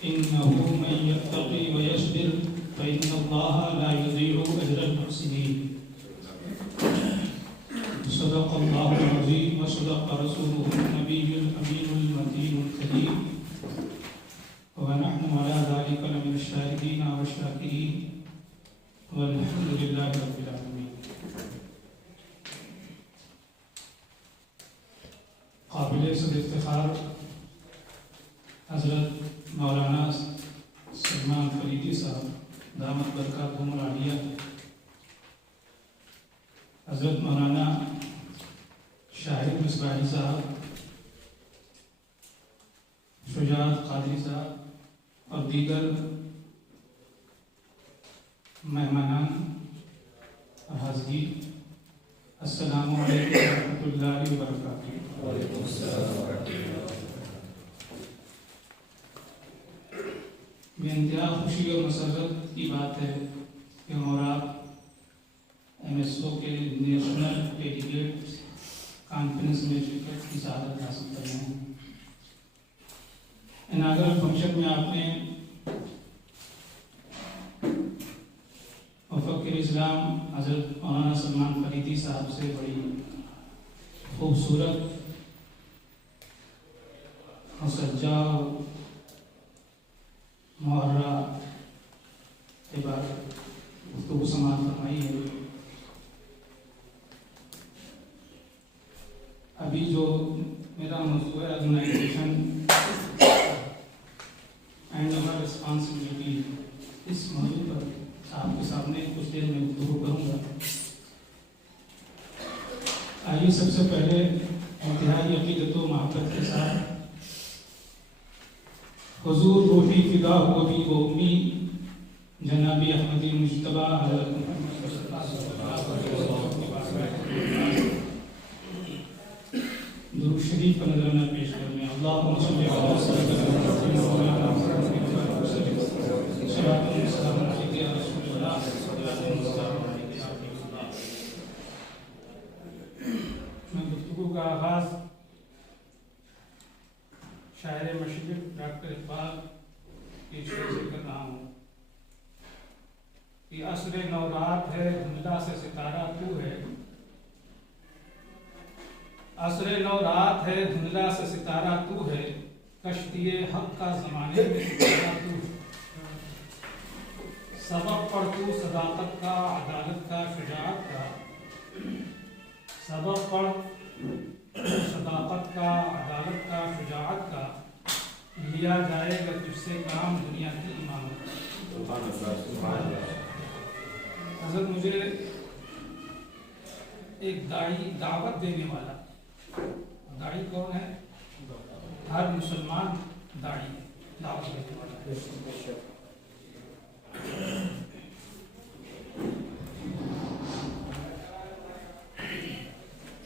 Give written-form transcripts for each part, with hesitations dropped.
إنه من يتقي ويصبر فإن الله لا يضيع أجر المحسنين. صدق الله العظيم وصدق رسوله النبي الأمين المتين الكريم ونحن على ذلك لمن الشاهدين والشاكرين والحمد لله رب العالمين. قابل صد افتخار حضرت مولانا سلمان فریدی صاحب دامت برکاتہم العالیہ، حضرت مولانا شاہد مصباحی صاحب، شجاعت قادری صاحب اور دیگر مہمانان اور حاضرین، السلام علیکم ورحمۃ اللہ وبرکاتہ۔ وعلیکم السلام ورحمۃ اللہ۔ بے انتہا خوشی اور مسرت کی بات ہے کہ ہم آپ MSO کے نیشنل ڈیلیگیٹ کانفرنس میں شرکت کی سعادت حاصل کر رہے ہیں۔ اناگرل فنکشن میں آپ نے مفکر اسلام حضرت مولانا سلمان فریدی صاحب سے بڑی خوبصورت مسجع محرہ عبارت گفتگو سماعت فرمائی ہے۔ ابھی جو میرا موضوع ہے آرگنائزیشن اینڈ اوور رسپانسبلٹی، اس موضوع پر آپ کے سامنے کچھ دیر میں گفتگو کروں گا۔ آئیے سب سے پہلے انتہائی عقیدت و محبت کے ساتھ حضور روحی فدا ہو ابی و امی جناب احمدی مجتبی حضرت محمد صلی اللہ علیہ وسلم درود شریف کا نذرانہ پیش کرنے اللہم صلی اللہ علیہ وسلم میں گفتگو کا آغاز شاعر مشرق ڈاکٹر اقبال کی شعر سے کر رہا ہوں کہ عصر نو رات ہے دھندلا سے ستارہ تو ہے، عصر نو رات ہے دھندلا سے ستارہ تو ہے، کشتی حق کا زمانے میں ستارہ تو ہے، سبق پڑھ تو صداقت کا عدالت کا شجاعت کا، سبق پڑھ صداقت کا عدالت کا شجاعت کا، لیا جائے گا تجھ سے کام دنیا کی امامت کا۔ حضرت مجھے ایک داعی دعوت دینے والا، داعی کون ہے؟ ہر مسلمان داعی ہے، دعوت دینے والا ہے۔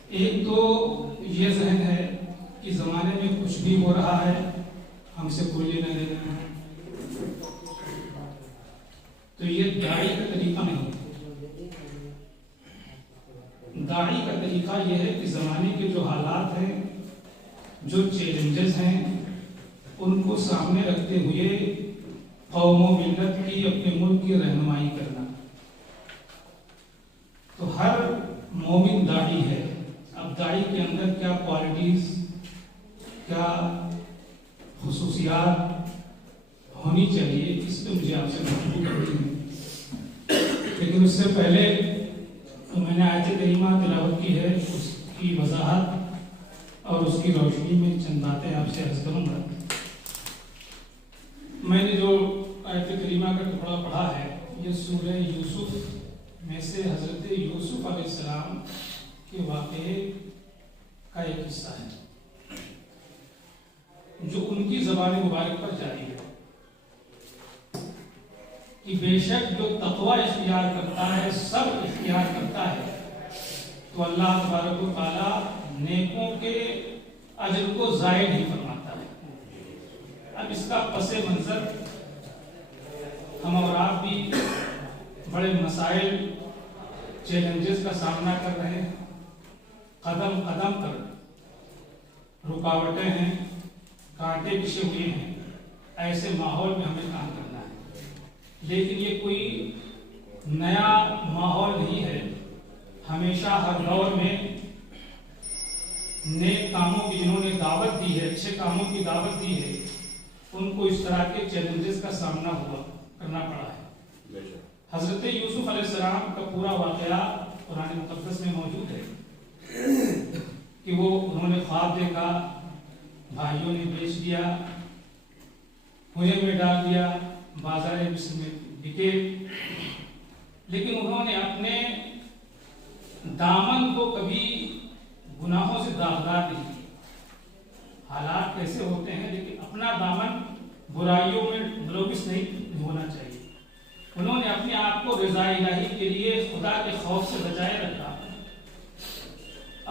ایک تو یہ ذہن ہے کہ زمانے میں کچھ بھی ہو رہا ہے ہم سے کوئی لینا دینا ہے، تو یہ داعی کا طریقہ نہیں۔ داعی کا طریقہ یہ ہے کہ زمانے کے جو حالات ہیں، جو چیلنجز ہیں، ان کو سامنے رکھتے ہوئے قوم و ملت کی، اپنے ملک کی رہنمائی کرنا۔ تو ہر مومن داعی ہے۔ اب داعی کے اندر کیا کوالٹیز، کیا خصوصیات ہونی چاہیے، اس پہ مجھے آپ سے گفتگو کرنی ہے۔ لیکن اس سے پہلے میں نے آیت کریمہ تلاوت کی ہے، اس کی وضاحت اور اس کی روشنی میں چند باتیں آپ سے عرض کروں گا۔ میں نے جو آیت کریمہ کا ٹکڑا پڑھا ہے، یہ سورہ یوسف میں سے حضرت یوسف علیہ السلام کے واقعے کا ایک حصہ ہے، جو ان کی زبان مبارک پر جاری ہے کہ بے شک جو تقوی اختیار کرتا ہے، صبر اختیار کرتا ہے، تو اللہ تبارک و تعالیٰ نیکوں کے اجر کو ضائع نہیں فرماتا ہے۔ اب اس کا پس منظر ہم اور آپ بھی بڑے مسائل، چیلنجز کا سامنا کر رہے ہیں، قدم قدم پر رکاوٹیں ہیں، کانٹے بچھے ہوئے ہیں، ایسے ماحول میں ہمیں کام کرنا ہے، لیکن یہ کوئی نیا ماحول نہیں ہے۔ ہمیشہ ہر دور میں نیک کاموں کی جنہوں نے دعوت دی ہے، اچھے کاموں کی دعوت دی ہے، ان کو اس طرح کے چیلنجز کا سامنا کرنا پڑا ہے۔ حضرت یوسف علیہ السلام کا پورا واقعہ قرآن مقدس میں موجود ہے کہ انہوں نے خواب دیکھا، بھائیوں نے بیچ دیا، کنویں میں ڈال دیا، بازار مصر میں بکے، لیکن انہوں نے اپنے دامن کو کبھی گناہوں سے داغدار نہیں کیا۔ حالات کیسے ہوتے ہیں، لیکن اپنا دامن برائیوں میں ملوث نہیں ہونا چاہیے۔ انہوں نے اپنے آپ کو رضا الہی کے لیے خدا کے خوف سے بچائے رکھا،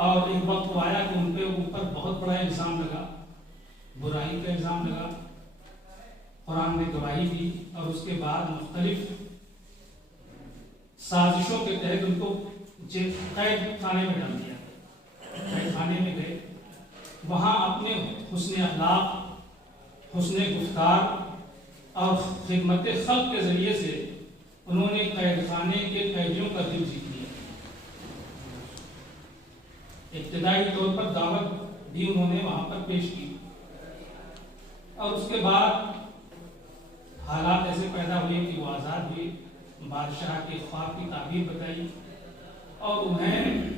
اور ایک وقت آیا کہ ان کے اوپر بہت بڑا الزام لگا، برائی کا الزام لگا۔ قرآن نے گواہی دی، اور اس کے بعد مختلف سازشوں کے تحت ان کو قید خانے میں ڈال دیا۔ قید خانے میں گئے، وہاں اپنے حسن اخلاق، حسن گفتار اور خدمت خلق کے ذریعے سے انہوں نے قید خانے کے قیدیوں کا دل جیت لیا۔ ابتدائی طور پر دعوت بھی انہوں نے وہاں پر پیش کی، اور اس کے بعد حالات ایسے پیدا ہوئے کہ وہ آزاد ہوئے، بادشاہ کے خواب کی تعبیر بتائی، اور انہیں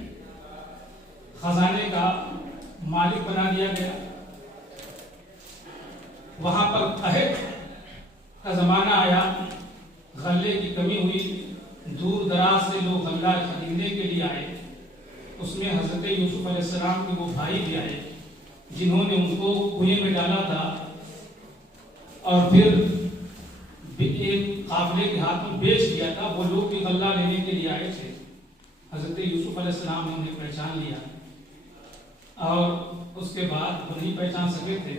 خزانے کا مالک بنا دیا گیا۔ وہاں پر قحط کا زمانہ آیا، غلے کی کمی ہوئی، دور دراز سے لوگ غلہ خریدنے کے لیے آئے۔ اس میں حضرت یوسف علیہ السلام کے وہ بھائی بھی آئے جنہوں نے ان کو کنویں میں ڈالا تھا، اور پھر ایک قافلے کے ہاتھ میں بیچ دیا تھا۔ وہ لوگ بھی غلہ لینے کے لیے آئے تھے۔ حضرت یوسف علیہ السلام نے انہیں پہچان لیا، اور اس کے بعد وہ نہیں پہچان سکے تھے۔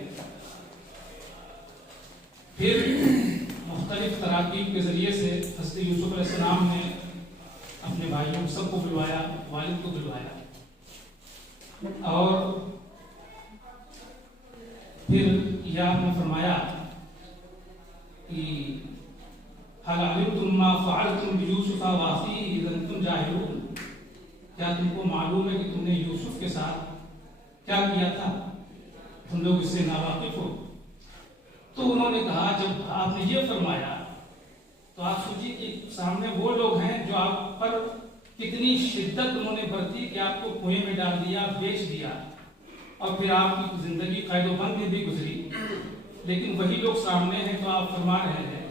پھر مختلف تراکیب کے ذریعے سے حضرت یوسف علیہ السلام نے اپنے بھائیوں سب کو بلوایا، والد کو بلوایا، اور پھر یہ آپ نے فرمایا کہ هل علمتم ما فعلتم بيوسف واخيه اذ انتم جاهلون، کیا تم کو معلوم ہے کہ تم نے یوسف کے ساتھ کیا کیا تھا، تم لوگ اس سے ناواقف ہو؟ تو انہوں نے کہا، جب آپ نے یہ فرمایا تو آپ سوچیے کہ سامنے وہ لوگ ہیں جو آپ پر کتنی شدت انہوں نے برتی کہ آپ کو کنویں میں ڈال دیا، بیچ دیا، اور پھر آپ کی زندگی قید و بند میں بھی گزری، لیکن وہی لوگ سامنے ہیں تو آپ فرما رہے ہیں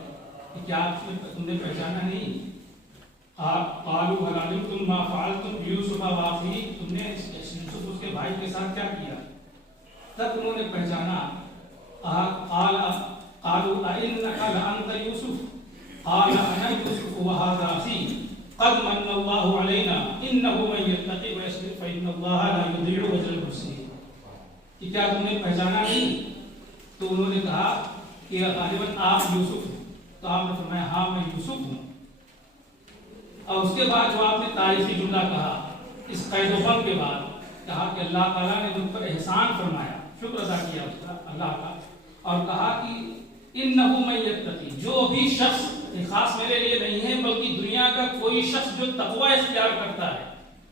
کہ کیا تم نے پہچانا نہیں؟ قالوا هل علمتم ما فعلتم بيوسف واخيه، تم نے یوسف اس کے بھائی کے ساتھ کیا کیا؟ تب انہوں نے پہچانا۔ قالوا أئنك لأنت يوسف قال أنا يوسف وهذا أخي قد من الله علينا إنه من يتقي ويصبر فإن الله لا يضيع أجر المحسنين، کہ کیا تم نے پہچانا نہیں؟ تو انہوں نے کہا کہ غالباً آپ یوسف ہیں۔ تو آپ نے فرمایا ہاں میں یوسف ہوں۔ اور اس کے بعد جو آپ نے تاریخی جملہ کہا، اس قید و بند کے بعد کہا کہ اللہ تعالیٰ نے ان پر احسان فرمایا، شکر ادا کیا اس کا اللہ کا، اور کہا کہ انہ من یتقی، جو بھی شخص، خاص میرے لیے نہیں ہے بلکہ دنیا کا کوئی شخص جو تقوی اختیار کرتا ہے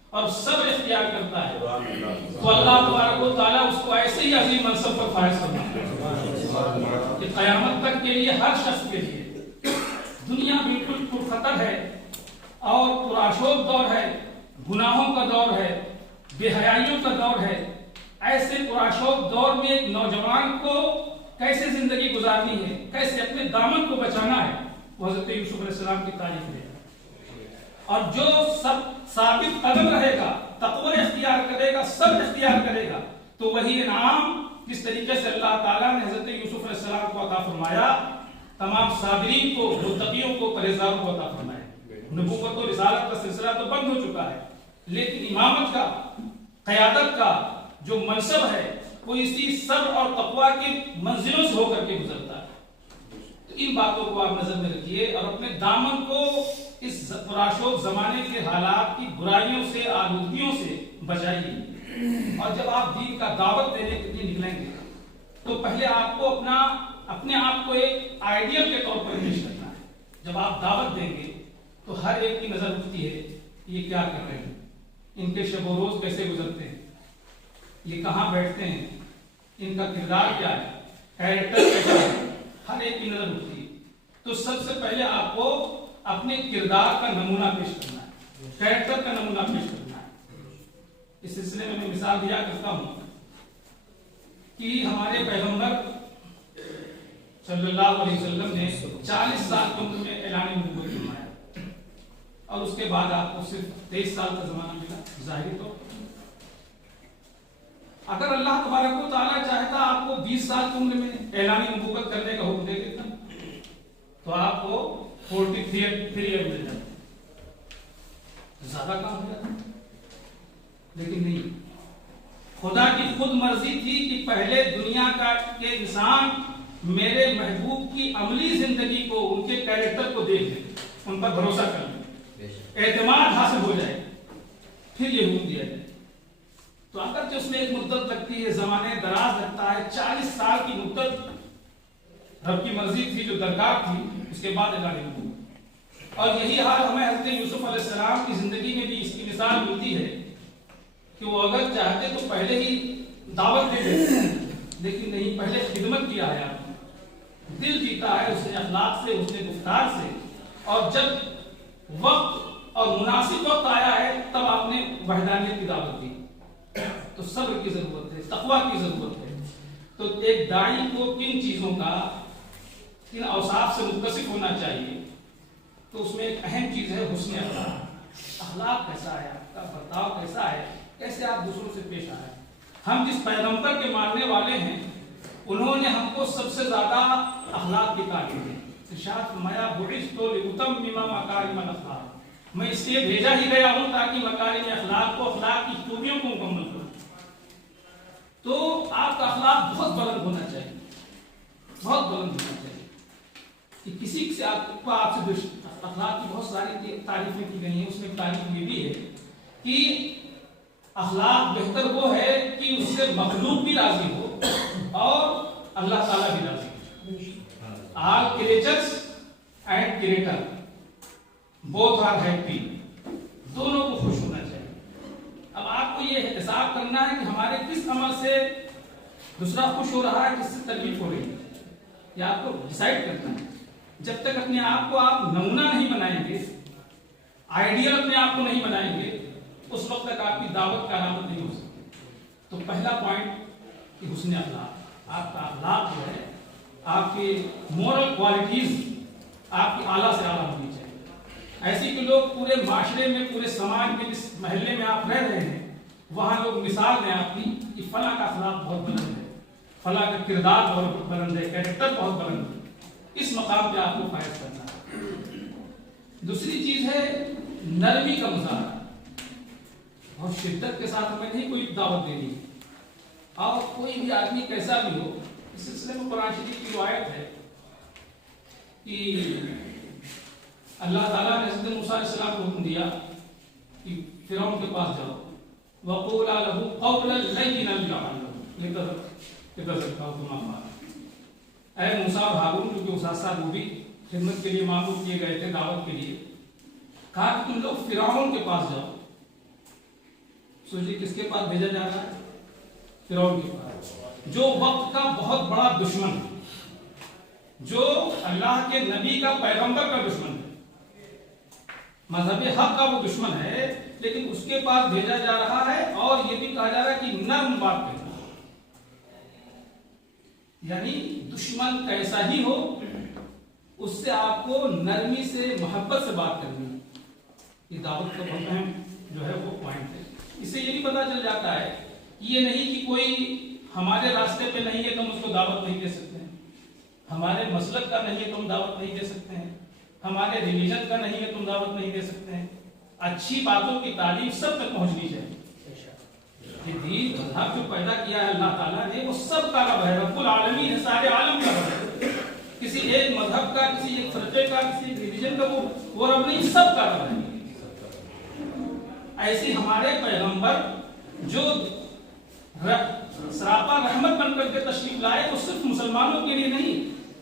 اور صبر اختیار کرتا ہے، تو اللہ تبارک و تعالیٰ اس کو ایسے ہی عظیم منصب پر فائز فرماتا ہے کہ قیامت تک کے لیے ہر شخص کے لیے دنیا بالکل پرخطر ہے اور پرآشوب دور ہے، گناہوں کا دور ہے، بے حیائیوں کا دور ہے۔ ایسے پرآشوب دور میں ایک نوجوان کو کیسے زندگی گزارنی ہے، کیسے اپنے دامن کو بچانا ہے، وہ حضرت یوسف علیہ السلام کی تعریف ہے۔ اور جو سب ثابت قدم رہے گا، تقوی اختیار کرے گا، صبر اختیار کرے گا، تو وہی انعام جس طریقے سے اللہ تعالیٰ نے حضرت یوسف علیہ السلام کو عطا فرمایا، تمام صابرین کو، متقیوں کو، پرہیزگاروں کو عطا فرمایا۔ نبوت و رسالت کا سلسلہ تو بند ہو چکا ہے، لیکن امامت کا، قیادت کا جو منصب ہے وہ اسی صبر اور تقوی کی منزلوں سے ہو کر کے گزرتا ہے۔ تو ان باتوں کو آپ نظر میں رکھیے اور اپنے دامن کو اس پرآشوب زمانے کے حالات کی برائیوں سے، آلودگیوں سے بچائیے۔ اور جب آپ دین کا دعوت دینے کے لیے نکلیں گے تو پہلے آپ کو اپنے آپ کو ایک آئیڈیل کے طور پر پیش کرنا ہے. جب آپ دعوت دیں گے تو ہر ایک کی نظر اٹھتی ہے یہ کیا کر رہے ہیں, ان کے شب و روز کیسے گزرتے ہیں, یہ کہاں بیٹھتے ہیں, ان کا کردار کیا ہے, کیریکٹر کیسا ہے, ہر ایک کی نظر اٹھتی ہے. تو سب سے پہلے آپ کو اپنے کردار کا نمونہ پیش کرنا ہے, کیریکٹر کا نمونہ پیش کرنا ہے. اس سلسلے میں مثال دیا کرتا ہوں کہ ہمارے پیغمبر صلی اللہ علیہ وسلم نے 40 سال کی عمر میں اعلان نبوت فرمایا اور اس کے بعد آپ کو صرف 23 سال کا زمانہ ملا. ظاہری طور پر اگر اللہ تبارک و تعالیٰ چاہتا آپ کو 20 سال کی عمر میں اعلان نبوت کرنے کا حکم دے دیتا تو آپ کو 43 ایئر مل جاتا, زیادہ کام ہو جاتا. لیکن نہیں, خدا کی خود مرضی تھی کہ پہلے دنیا کے انسان میرے محبوب کی عملی زندگی کو, ان کے کیریکٹر کو دیکھ لیں, ان پر بھروسہ کر لیں, اعتماد حاصل ہو جائے, پھر یہ حکم دیا جائے. تو اگرچہ اس میں ایک مدت لگتی ہے, زمانے دراز لگتا ہے, 40 سال کی مدت رب کی مرضی تھی جو درکار تھی, اس کے بعد اعلان نبوت. اور یہی حال ہمیں حضرت یوسف علیہ السلام کی زندگی میں بھی اس کی مثال ملتی ہے کہ وہ اگر چاہتے تو پہلے ہی دعوت دے دیتے, لیکن نہیں, پہلے خدمت کیا ہے, آپ نے دل جیتا ہے اس نے اخلاق سے, اس نے گفتار سے, اور جب وقت اور مناسب وقت آیا ہے تب آپ نے وحدانیت کی دعوت دی. تو صبر کی ضرورت ہے, تقویٰ کی ضرورت ہے. تو ایک داعی کو کن چیزوں کا, کن اوصاف سے متصف ہونا چاہیے, تو اس میں ایک اہم چیز ہے حسن اخلاق. اخلاق کیسا ہے, آپ کا برتاؤ کیسا ہے, کیسے آپ دوسروں سے پیش آ رہے ہیں. ہم جس پیغمبر کے ماننے والے ہیں انہوں نے ہم کو سب سے زیادہ اخلاق کی تعلیم دی. ارشاد فرمایا بعثت لأتمم مکارم الاخلاق, میں اس لیے بھیجا ہی گیا ہوں تاکہ مکارم اخلاق کو, اخلاق کی خوبیوں کو مکمل کروں. تو آپ کا اخلاق بہت بلند ہونا چاہیے, بہت بلند ہونا چاہیے. کہ کسی سے آپ سے اخلاق کی بہت ساری تعریفیں کی گئی ہیں, اس میں تعریف یہ بھی ہے کہ اخلاق بہتر وہ ہے کہ اس سے مخلوق بھی راضی ہو اور اللہ تعالیٰ بھی راضی ہو. All creatures and creator both are happy, دونوں کو خوش ہونا چاہیے. اب آپ کو یہ حساب کرنا ہے کہ ہمارے کس عمل سے دوسرا خوش ہو رہا ہے, کس سے تکلیف ہو رہی ہے, یہ آپ کو ڈیسائیڈ کرنا ہے. جب تک اپنے آپ کو آپ نمونہ نہیں بنائیں گے, آئیڈیل اپنے آپ کو نہیں بنائیں گے, اس وقت تک آپ کی دعوت کا علامت نہیں ہو سکتی. تو پہلا پوائنٹ کہ حسن اخلاق, آپ کا اخلاق جو ہے, آپ کی مورل کوالٹیز آپ کی اعلیٰ سے اعلیٰ ہونی چاہیے. ایسی کہ لوگ پورے معاشرے میں, پورے سماج میں, جس محلے میں آپ رہ رہے ہیں, وہاں لوگ مثال دیں آپ کی کہ فلاں کا اخلاق بہت بلند ہے, فلاں کا کردار بہت بلند ہے, کیریکٹر بہت بلند ہے. اس مقام پہ آپ کو فائز کرنا ہے. دوسری چیز ہے نرمی کا مظاہرہ. اور شدت کے ساتھ ہمیں نہیں کوئی دعوت دینی ہے, اور کوئی بھی آدمی کیسا بھی ہو. اس سلسلے میں قرآن شریف کی روایت ہے کہ اللہ تعالیٰ نے حضرت موسیٰ علیہ السلام کو حکم دیا کہ فرعون کے پاس جاؤ, وَقُولَا لَهُ قَوْلًا لَيِّنًا لَعَلَّهُ. اے موسیٰ اور ہارون, کیونکہ اس ساتھ وہ بھی خدمت کے لیے معمول کیے گئے تھے, دعوت کے لیے, کہا کہ تم لوگ فرعون کے پاس جاؤ. سوچیے کس کے پاس بھیجا جا رہا ہے, فرعون کے پاس, جو وقت کا بہت بڑا دشمن ہے, جو اللہ کے نبی کا, پیغمبر کا دشمن ہے, مذہب حق کا وہ دشمن ہے, لیکن اس کے پاس بھیجا جا رہا ہے. اور یہ بھی کہا جا رہا ہے کہ نرم بات کرنا, یعنی دشمن کیسا ہی ہو اس سے آپ کو نرمی سے, محبت سے بات کرنی ہے. یہ دعوت کا بہت اہم جو ہے وہ پوائنٹ ہے. اس سے یہ بھی پتا چل جاتا ہے یہ نہیں کہ کوئی ہمارے راستے پہ نہیں ہے تو ہم اس کو دعوت نہیں دے سکتے ہیں, ہمارے مسلک کا نہیں ہے تو ہم دعوت نہیں دے سکتے ہیں, ہمارے ریلیجن کا نہیں ہے تو ہم دعوت نہیں دے سکتے ہیں. اچھی باتوں کی تعلیم سب تک پہنچنی چاہیے. کہ دین مذہب جو پیدا کیا ہے اللہ تعالیٰ نے, وہ سب کا رب ہے, رب العالمین ہے, سارے عالم کا رب ہے. کسی ایک مذہب کا, کسی ایک فرقے کا, کسی ایک ریلیجن کا وہ رب نہیں, سب کا رب ہے. ایسی ہمارے پیغمبر جو سراپا رحمت بن کر کے تشریف لائے, وہ صرف مسلمانوں کے لیے نہیں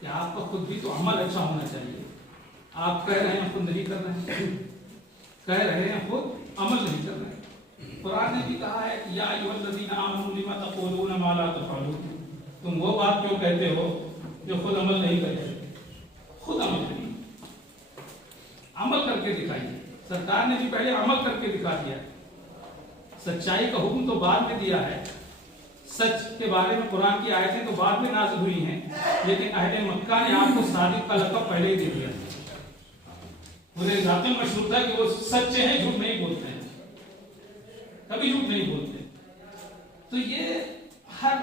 کہ آپ کا خود بھی تو عمل اچھا ہونا چاہیے. آپ کہہ رہے ہیں خود نہیں کر رہے ہیں, کہہ رہے ہیں خود عمل نہیں کر رہے ہیں. قرآن نے بھی کہا ہے کہ یا ایھا الذین آمنوا لم تقولون ما لا تفعلون, تم وہ بات کیوں کہتے ہو جو خود عمل نہیں کرتے. خود عمل کریے, عمل کر کے دکھائیے. سرکار نے بھی پہلے عمل کر کے دکھا دیا. سچائی کا حکم تو بعد میں دیا ہے, سچ کے بارے میں قرآن کی آیتیں تو بعد میں نازل ہوئی ہیں, لیکن اہل مکہ نے آپ کو صادق کا لقب پہلے ہی دے دیا. انہیں ذاتاً مشہور تھا کہ وہ سچے ہیں, جھوٹ نہیں بولتے ہیں, کبھی جھوٹ نہیں بولتے. تو یہ ہر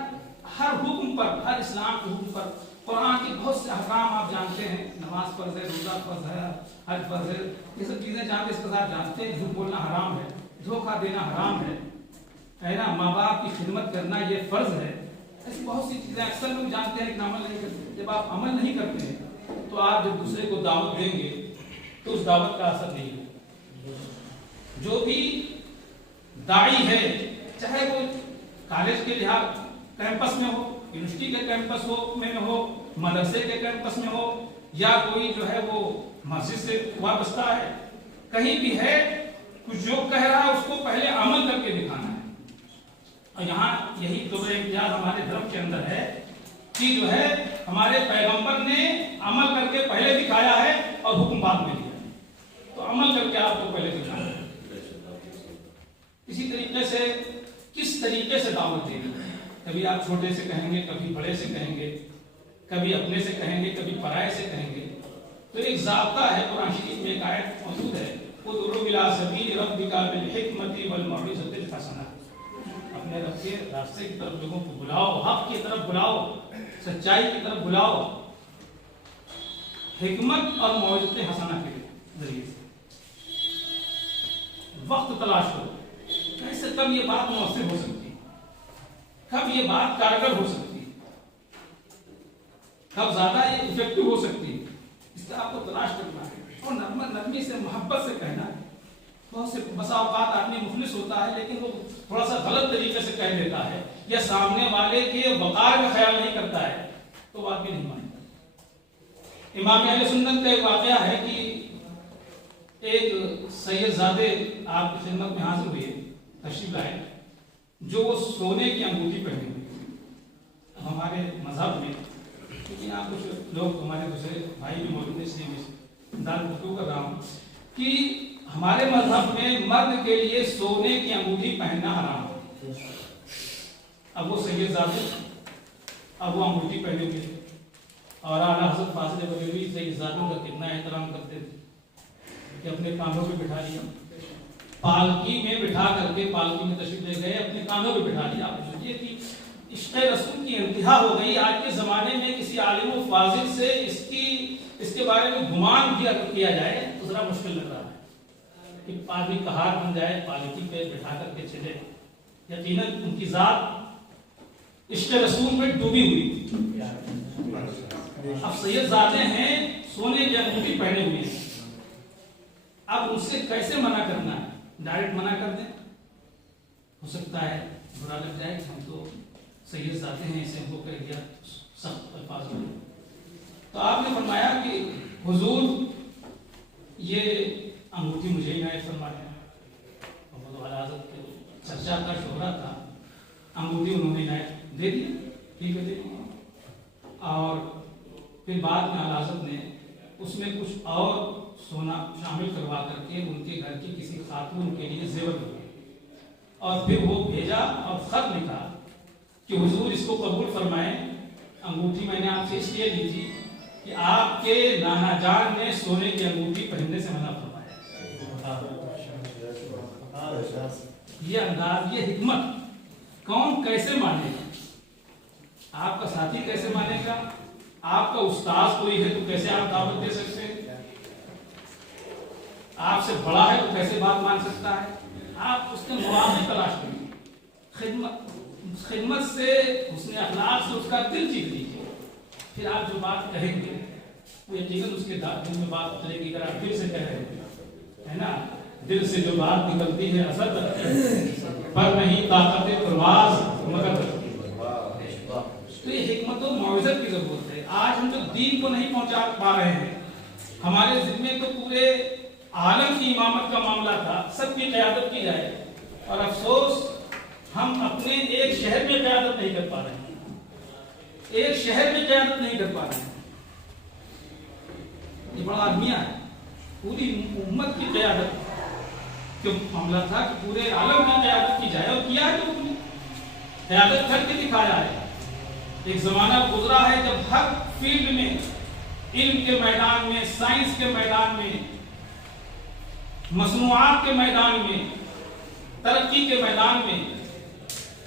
حکم پر, ہر اسلام کے حکم پر قرآن کے بہت سے احکام آپ جانتے ہیں. نماز فرض ہے, روزہ فرض ہے, حج فرض ہے, یہ سب چیزیں جانتے, اس کے ساتھ جانتے ہیں جھوٹ بولنا حرام ہے, دھوکہ دینا حرام ہے نا, ماں باپ کی خدمت کرنا یہ فرض ہے. ایسی بہت سی چیزیں اکثر لوگ جانتے ہیں لیکن عمل نہیں کرتے. جب آپ عمل نہیں کرتے ہیں تو آپ جب دوسرے کو دعوت دیں گے تو اس دعوت کا اثر نہیں ہوگا. جو بھی داعی ہے, چاہے وہ کالج کے لحاظ کیمپس میں ہو, یونیورسٹی کے کیمپس میں ہو, مدرسے کے کیمپس میں ہو, یا کوئی جو ہے وہ مسجد سے وابستہ ہے, کہیں بھی ہے, کچھ جو کہہ رہا ہے اس کو پہلے عمل کر کے دکھانا ہے. اور یہاں یہی تو امتیاز ہمارے دھرم کے اندر ہے کہ جو ہے ہمارے پیغمبر نے عمل کر کے پہلے دکھایا ہے اور حکم بعد میں دیا. تو عمل کر کے آپ کو پہلے دکھانا ہے. اسی طریقے سے کس طریقے سے دعوت دینی ہے, کبھی آپ چھوٹے سے کہیں گے, کبھی بڑے سے کہیں گے, کبھی اپنے سے کہیں گے, کبھی پرائے سے کہیں گے. تو ایک ضابطہ ہے. قرآن شریف میں ایک آیت موجود ہے, ادعو الی سبیل ربک بالحکمۃ والموعظۃ الحسنہ. اپنے رب کے راستے کی طرف لوگوں کو بلاؤ, حق کی طرف بلاؤ, سچائی کی طرف بلاؤ, حکمت اور موعظۃ حسنہ کے ذریعے سے. وقت تلاش کرو, کیسے کب یہ بات مؤثر ہو سکتی ہے, کب یہ بات کارگر ہو سکتی ہے, کب زیادہ یہ افیکٹو ہو سکتی ہے. اس کا آپ کو تلاش کرنا ہے اور نرمی سے, محبت سے کہنا ہے. بہت سے بسا اوقات آدمی مخلص ہوتا ہے لیکن وہ تھوڑا سا غلط طریقے سے کہہ دیتا ہے, یا سامنے والے کے وقار کا خیال نہیں کرتا ہے, تو وہ آدمی نہیں مانتا. امام اہل سنت کا ایک واقعہ ہے کہ ایک سید زادے آپ کی خدمت میں حاضر ہوئے, تشریف لائے, جو وہ سونے کی انگوٹھی پہنے ہوئے. ہمارے مذہب میں, کیونکہ یہاں کچھ لوگ ہمارے دوسرے بھائی بھی موجود ہیں, اس لیے میں دار گفتگو کر رہا ہوں کہ ہمارے مذہب میں مرد کے لیے سونے کی انگوٹھی پہننا حرام ہے. اب وہ سید زادے, اب وہ انگوٹھی پہنے ہوئے, اور اعلیٰ حضرت فاضل بریلوی سید زادوں کا کتنا احترام کرتے تھے کہ اپنے کاندھوں پہ بٹھا لیا, پالکی میں بٹھا کر کے, پالکی میں تشریف لے گئے, اپنے کاندھوں پہ بٹھا لیا. آپ سوچیے کہ عشق رسول کی انتہا ہو گئی. آج کے زمانے میں کسی عالم و فاضل سے اس کے بارے میں گمان کیا جائے تو ذرا مشکل لگ رہا ہے کہ آدمی کہار بن جائے, پالکی پہ بٹھا کر کے چلے. یقیناً ان کی ذات عشق رسول میں ڈوبی ہوئی تھی. اب سید زادے ہیں, سونے کی انگوٹھی پہنے ہوئے ہیں, اب ان سے کیسے منع کرنا ہے؟ ڈائریکٹ منع کر دیں, ہو سکتا ہے برا لگ جائے کہ ہم تو سید زادے ہیں, اسے ہم کو کہہ دیا سخت الفاظ میں. تو آپ نے فرمایا کہ حضور یہ انگوٹھی مجھے عنایت فرمایا. اور وہ حضرت چرچا کا شہرا تھا, انگوٹھی انہوں نے عنایت دے دی, ٹھیک ہے دے دی. اور پھر بعد میں حضرت نے اس میں کچھ اور سونا شامل کروا کر کے ان کے گھر کی کسی خاتون کے لیے زیور دیا, اور پھر وہ بھیجا اور خط لکھا کہ حضور اس کو قبول فرمائیں. انگوٹھی میں نے آپ سے اس لیے دی تھی کہ آپ کے نانا جان نے سونے کی انگوٹھی پہننے سے منع فرمایا. یہ انداز, یہ حکمت کون کیسے مانے گا؟ آپ کا ساتھی کیسے مانے گا؟ آپ کا استاذ کوئی ہے تو کیسے آپ دعوت دے سکتے ہیں؟ آپ سے بڑا ہے تو کیسے بات مان سکتا ہے؟ آپ اس کے موافق تلاش کریے, خدمت سے, حسن اخلاق سے اس کا دل جیت لیجیے. پھر آپ جو بات کہیں گے وہ یقیناً اس کے دل میں بات اترے گی. اگر آپ دل سے کہہ رہے ہیں نا, دل سے جو بات نکلتی ہے اثر رکھتی ہے, پر نہیں طاقت پرواز مگر رکھتی ہے. تو یہ حکمت و معوذت کی ضرورت ہے. آج ہم جو دین کو نہیں پہنچا پا رہے ہیں، ہمارے ذمے تو پورے عالم کی امامت کا معاملہ تھا، سب کی قیادت کی جائے، اور افسوس ہم اپنے ایک شہر میں قیادت نہیں کر پا رہے ہیں، ایک شہر میں قیادت نہیں کر پا رہے ہیں۔ یہ بڑا المیہ ہے، پوری امت کی قیادت جو معاملہ تھا کہ پورے عالم کی قیادت کی جائے، اور کیا ہے تو قیادت کر کے دکھایا ہے۔ ایک زمانہ گزرا ہے جب ہر فیلڈ میں، علم کے میدان میں، سائنس کے میدان میں، مصنوعات کے میدان میں، ترقی کے میدان میں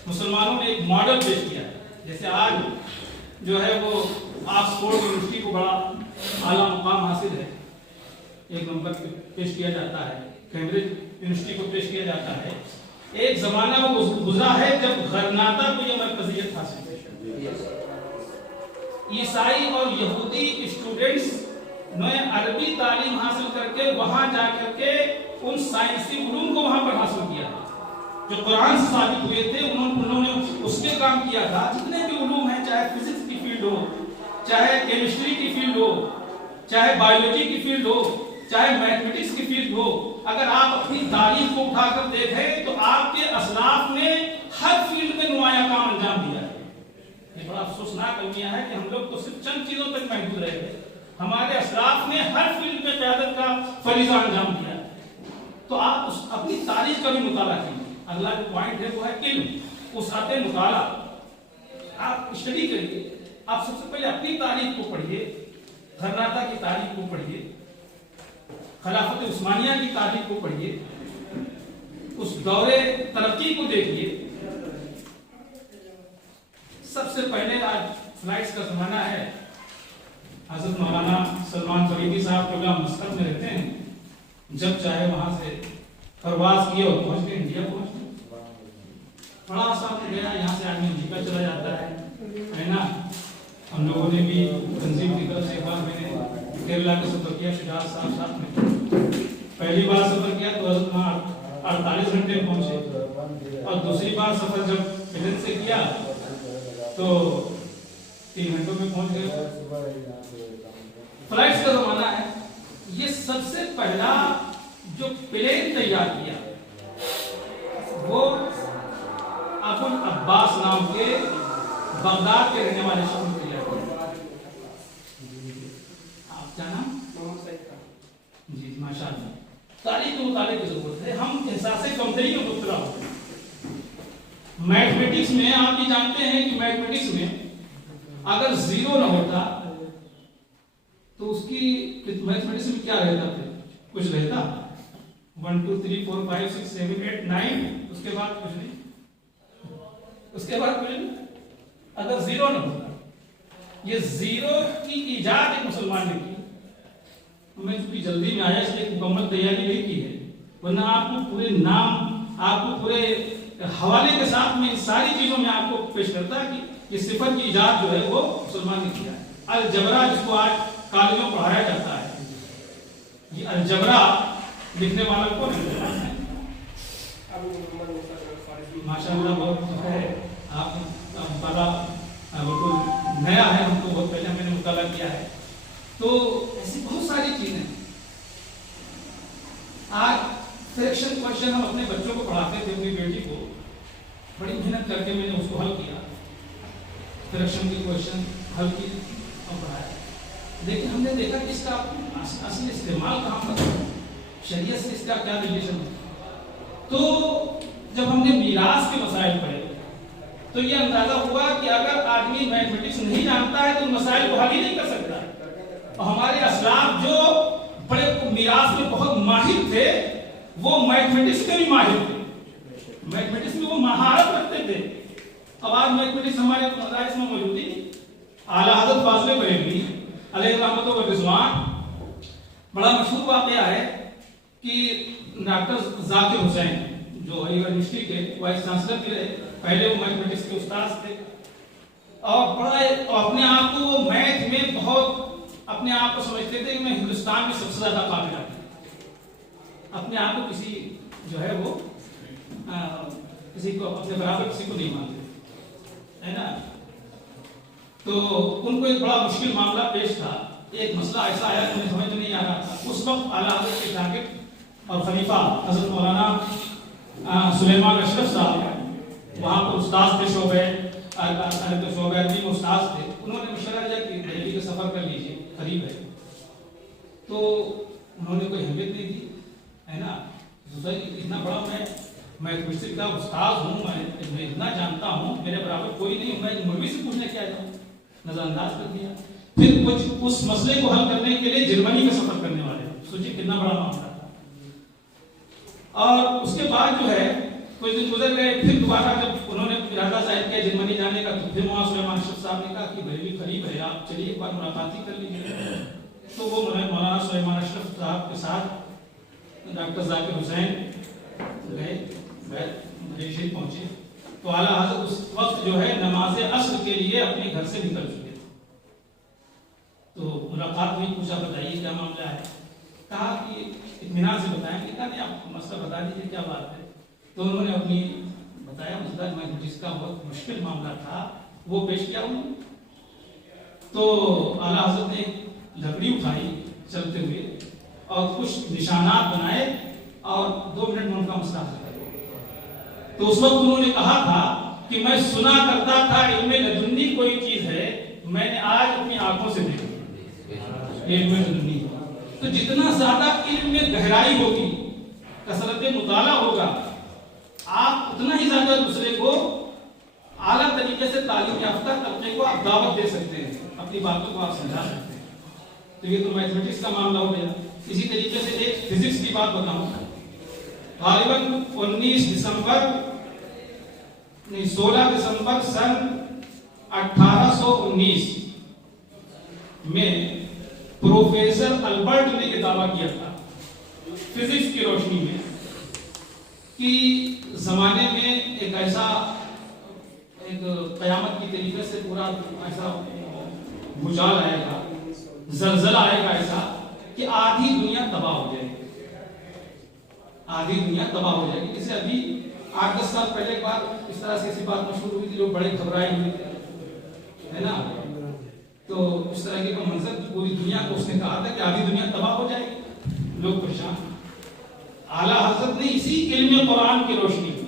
مسلمانوں نے ایک ماڈل پیش کیا ہے۔ جیسے آج جو ہے وہ آکسفورڈ یونیورسٹی کو بڑا اعلیٰ مقام حاصل ہے، ایک نمبر پہ پیش کیا جاتا ہے، کیمبرج یونیورسٹی کو پیش کیا جاتا ہے۔ ایک زمانہ وہ گزرا ہے جب غرناطہ کو یہ مرکزیت حاصل ہے۔ عیسائی اور یہودی اسٹوڈنٹس نے عربی تعلیم حاصل کر کے وہاں جا کر کے ان سائنسی علوم کو وہاں پر حاصل کیا، جو قرآن سے ثابت ہوئے تھے، انہوں نے اس میں کام کیا تھا۔ جتنے بھی علوم ہیں، چاہے فزکس کی فیلڈ ہو، چاہے کیمسٹری کی فیلڈ ہو، چاہے بایولوجی کی فیلڈ ہو، چاہے میتھمیٹکس کی فیلڈ ہو، اگر آپ اپنی تاریخ کو اٹھا کر دیکھیں تو آپ کے اسلاف نے ہر فیلڈ میں نمایاں کام انجام دیا ہے۔ یہ بڑا افسوسناک المیہ ہے کہ ہم لوگ تو صرف چند چیزوں تک محدود رہے ہیں، ہمارے اسلاف نے ہر فیلڈ میں قیادت کا فریضہ انجام دیا ہے۔ تو آپ اپنی تاریخ کا بھی مطالعہ کیجیے۔ اگلا جو پوائنٹ ہے وہ ہے علم، وسعت مطالعہ۔ آپ اسٹڈی کریے، آپ سب سے پہلے اپنی تاریخ کو پڑھیے، غرناطہ کی تاریخ کو پڑھیے، خلافت عثمانیہ کی تاریخ کو پڑھیے، اس دور ترقی کو دیکھیے۔ سب سے پہلے آج فلائٹس کا زمانہ ہے، حضرت مولانا سلمان فریدی صاحب پروگرام مسقط میں رہتے ہیں، جب چاہے وہاں سے پرواز کیے اور پہنچ گئے، انڈیا پہنچ گئے۔ بڑا آسان گیا، یہاں سے آدمی امریکہ چلا جاتا ہے نا۔ ہم لوگوں نے بھی تنظیم کی طرف سے ایک بار میں نے کیرلا کا سفر کیا، شجاعت صاحب ساتھ میں۔ پہلی بار سفر کیا تو حضرت وہاں 48 گھنٹے میں پہنچے، اور دوسری بار سفر جب پلین سے کیا تو 3 گھنٹوں میں پہنچ گئے۔ فلائٹس کا زمانہ ہے۔ یہ سب سے پہلا جو پلین تیار کیا وہ ابو العباس نام کے بغداد کے رہنے والے شخص نے تیار کیا۔ آپ کیا نام؟ جی ماشاء اللہ۔ تاریخ کے مطالعے کی ضرورت ہے، ہم احساس کمتری میں مبتلا ہوتے ہیں۔ میتھمیٹکس میں آپ یہ جانتے ہیں کہ میتھمیٹکس میں اگر زیرو نہ ہوتا تو اس کی میتھمیٹکس میں کیا رہتا تھا؟ کچھ رہتا 1 2 3 4 5 6 7 8 9، اس کے بعد کچھ نہیں، اس کے بعد کچھ نہیں، اگر زیرو نہ ہوتا۔ یہ زیرو کی ایجاد ایک مسلمان نے کی۔ میں چونکہ جلدی میں آیا اس لیے مکمل تیاری نہیں کی ہے، ورنہ آپ کو پورے نام، آپ کو پورے حوالے کے ساتھ میں ان ساری چیزوں میں آپ کو پیش کرتا ہے کہ یہ صفر کی ایجاد جو ہے وہ مسلمان نے کیا ہے۔ الجبرا جس کو آج کالجوں میں پڑھایا جاتا ہے، یہ الجبرا لکھنے والا کون ہے؟ ماشاء اللہ، بہت ہے، آپ مطالعہ بالکل نیا ہے، ہم کو بہت پہلے میں نے مطالعہ کیا ہے۔ تو ایسی بہت ساری چیزیں آج فریکشن کوشچن ہم اپنے بچوں کو پڑھاتے تھے، اپنی بیٹی کو بڑی محنت کر کے میں نے اس کو حل کیا، فریکشن کی کوشچن حل کی اور پڑھایا، لیکن ہم نے دیکھا کہ اس کا اصل استعمال کہاں پر ہے، شریعت سے اس کا کیا ریلیشن ہے۔ تو جب ہم نے میراث کے مسائل پڑھے تو یہ اندازہ ہوا کہ اگر آدمی میتھمیٹکس نہیں جانتا ہے تو مسائل کو حل ہی نہیں کر سکتا۔ اور ہمارے اسلاف جو بڑے میراث میں بہت ماہر تھے، وہ میتھمیٹکس میں بھی ماہر تھے، میتھمیٹکس میں وہ مہارت رکھتے تھے۔ اب آج میتھمیٹکس ہمارے مدارس میں موجود ہی۔ اعلیٰ حضرت فاضل بریلوی علیہ رحمت و رضوان، بڑا مشہور واقعہ ہے کہ ڈاکٹر ذاکر حسین جو علی گڑھ یونیورسٹی کے وائس چانسلر بھی رہے، پہلے وہ میتھمیٹکس کے استاد تھے، اور بڑا اپنے آپ کو وہ میتھ میں بہت اپنے آپ کو سمجھتے تھے کہ میں ہندوستان میں سب سے زیادہ قابل ہوں۔ اپنے آپ کو کسی جو ہے وہ کسی کو اپنے برابر کسی کو نہیں مانتے، ہے نا۔ تو ان کو ایک بڑا مشکل معاملہ پیش تھا. ایک مسئلہ ایسا آیا کہ انہیں سمجھ میں نہیں آ رہا تھا. اس وقت اعلیٰ حضرت کے شاگرد اور خلیفہ حضرت مولانا سلیمان اشرف صاحب وہاں پر استاد تھے، شعبہ عربی میں استاد تھے. انہوں نے مشورہ دیا کہ دہلی کا سفر کر لیجیے، قریب ہے. تو انہوں نے کوئی اہمیت نہیں دی، ہے نا. اتنا بڑا میں یونیورسٹی کا استاد ہوں، میں اتنا جانتا ہوں، میرے برابر کوئی نہیں ہوں، میں مولوی سے پوچھنے کیا جاؤں، نظر انداز کر دیا. پھر کچھ اس مسئلے کو حل کرنے کے لیے جرمنی کا سفر کرنے والے، سوچیے کتنا بڑا معاملہ تھا. اور اس کے بعد جو ہے کچھ دن گزر گئے. پھر دوبارہ جب انہوں نے ارادہ ظاہر کیا جرمنی جانے کا، تو پھر وہاں سلیمان اشرف صاحب نے کہا کہ بریلی قریب ہے، آپ چلیے ایک بار ملاقات ہی کر لیجیے. تو وہ مولانا سلیمان اشرف صاحب کے ساتھ ڈاکٹر ذاکر حسین گئے، شریف پہنچے. تو اعلیٰ حضرت اس وقت جو ہے نماز عصر کے لیے اپنے گھر سے نکل چکے تھے. تو ملاقات ہوئی، پوچھا بتائیے کیا معاملہ ہے. کہا کہ اطمینان سے بتائیں گے. کہا نہیں آپ مسئلہ بتا دیجیے کیا بات ہے. تو انہوں نے اپنی بتایا مسئلہ، میں جس کا بہت مشکل معاملہ تھا وہ پیش کیا انہوں نے. تو اعلیٰ حضرت نے لکڑی اٹھائی چلتے ہوئے اور کچھ نشانات بنائے اور 2 منٹ میں ان کا مسئلہ حل کر دیا. تو اس وقت انہوں نے کہا تھا کہ میں سنا کرتا تھا علم لدنی کوئی چیز ہے، میں نے آج اپنی آنکھوں سے دیکھا علم لدنی. تو جتنا زیادہ علم میں گہرائی ہوگی، کثرت مطالعہ ہوگا، آپ اتنا ہی زیادہ دوسرے کو اعلیٰ طریقے سے تعلیم یافتہ طبقے کو آپ دعوت دے سکتے ہیں، اپنی باتوں کو آپ سمجھا سکتے ہیں. تو یہ تو میتھمیٹکس کا معاملہ ہو گیا. اسی طریقے سے ایک فزکس کی بات بتاؤں. غالباً 16 دسمبر سن 1819 میں پروفیسر البرٹ نے یہ دعویٰ کیا تھا فزکس کی روشنی میں کہ زمانے میں ایک ایسا قیامت کی طریقے سے پورا ایسا بھوچال آئے گا، زلزلہ آئے گا ایسا کہ آدھی دنیا تباہ ہو جائے گی. آدھی دنیا تباہ ہو جائے گی. جیسے ابھی 8-10 سال پہلے ایک بار اس طرح سے ایسی بات مشہور ہوئی تھی، لوگ بڑے گھبرائے ہوئے تھے، ہے نا. تو اس طرح کے منظر پوری دنیا کو اس نے کہا تھا کہ آدھی دنیا تباہ ہو جائے گی، لوگ پریشان. اعلیٰ حضرت نے اسی علم قرآن کی روشنی میں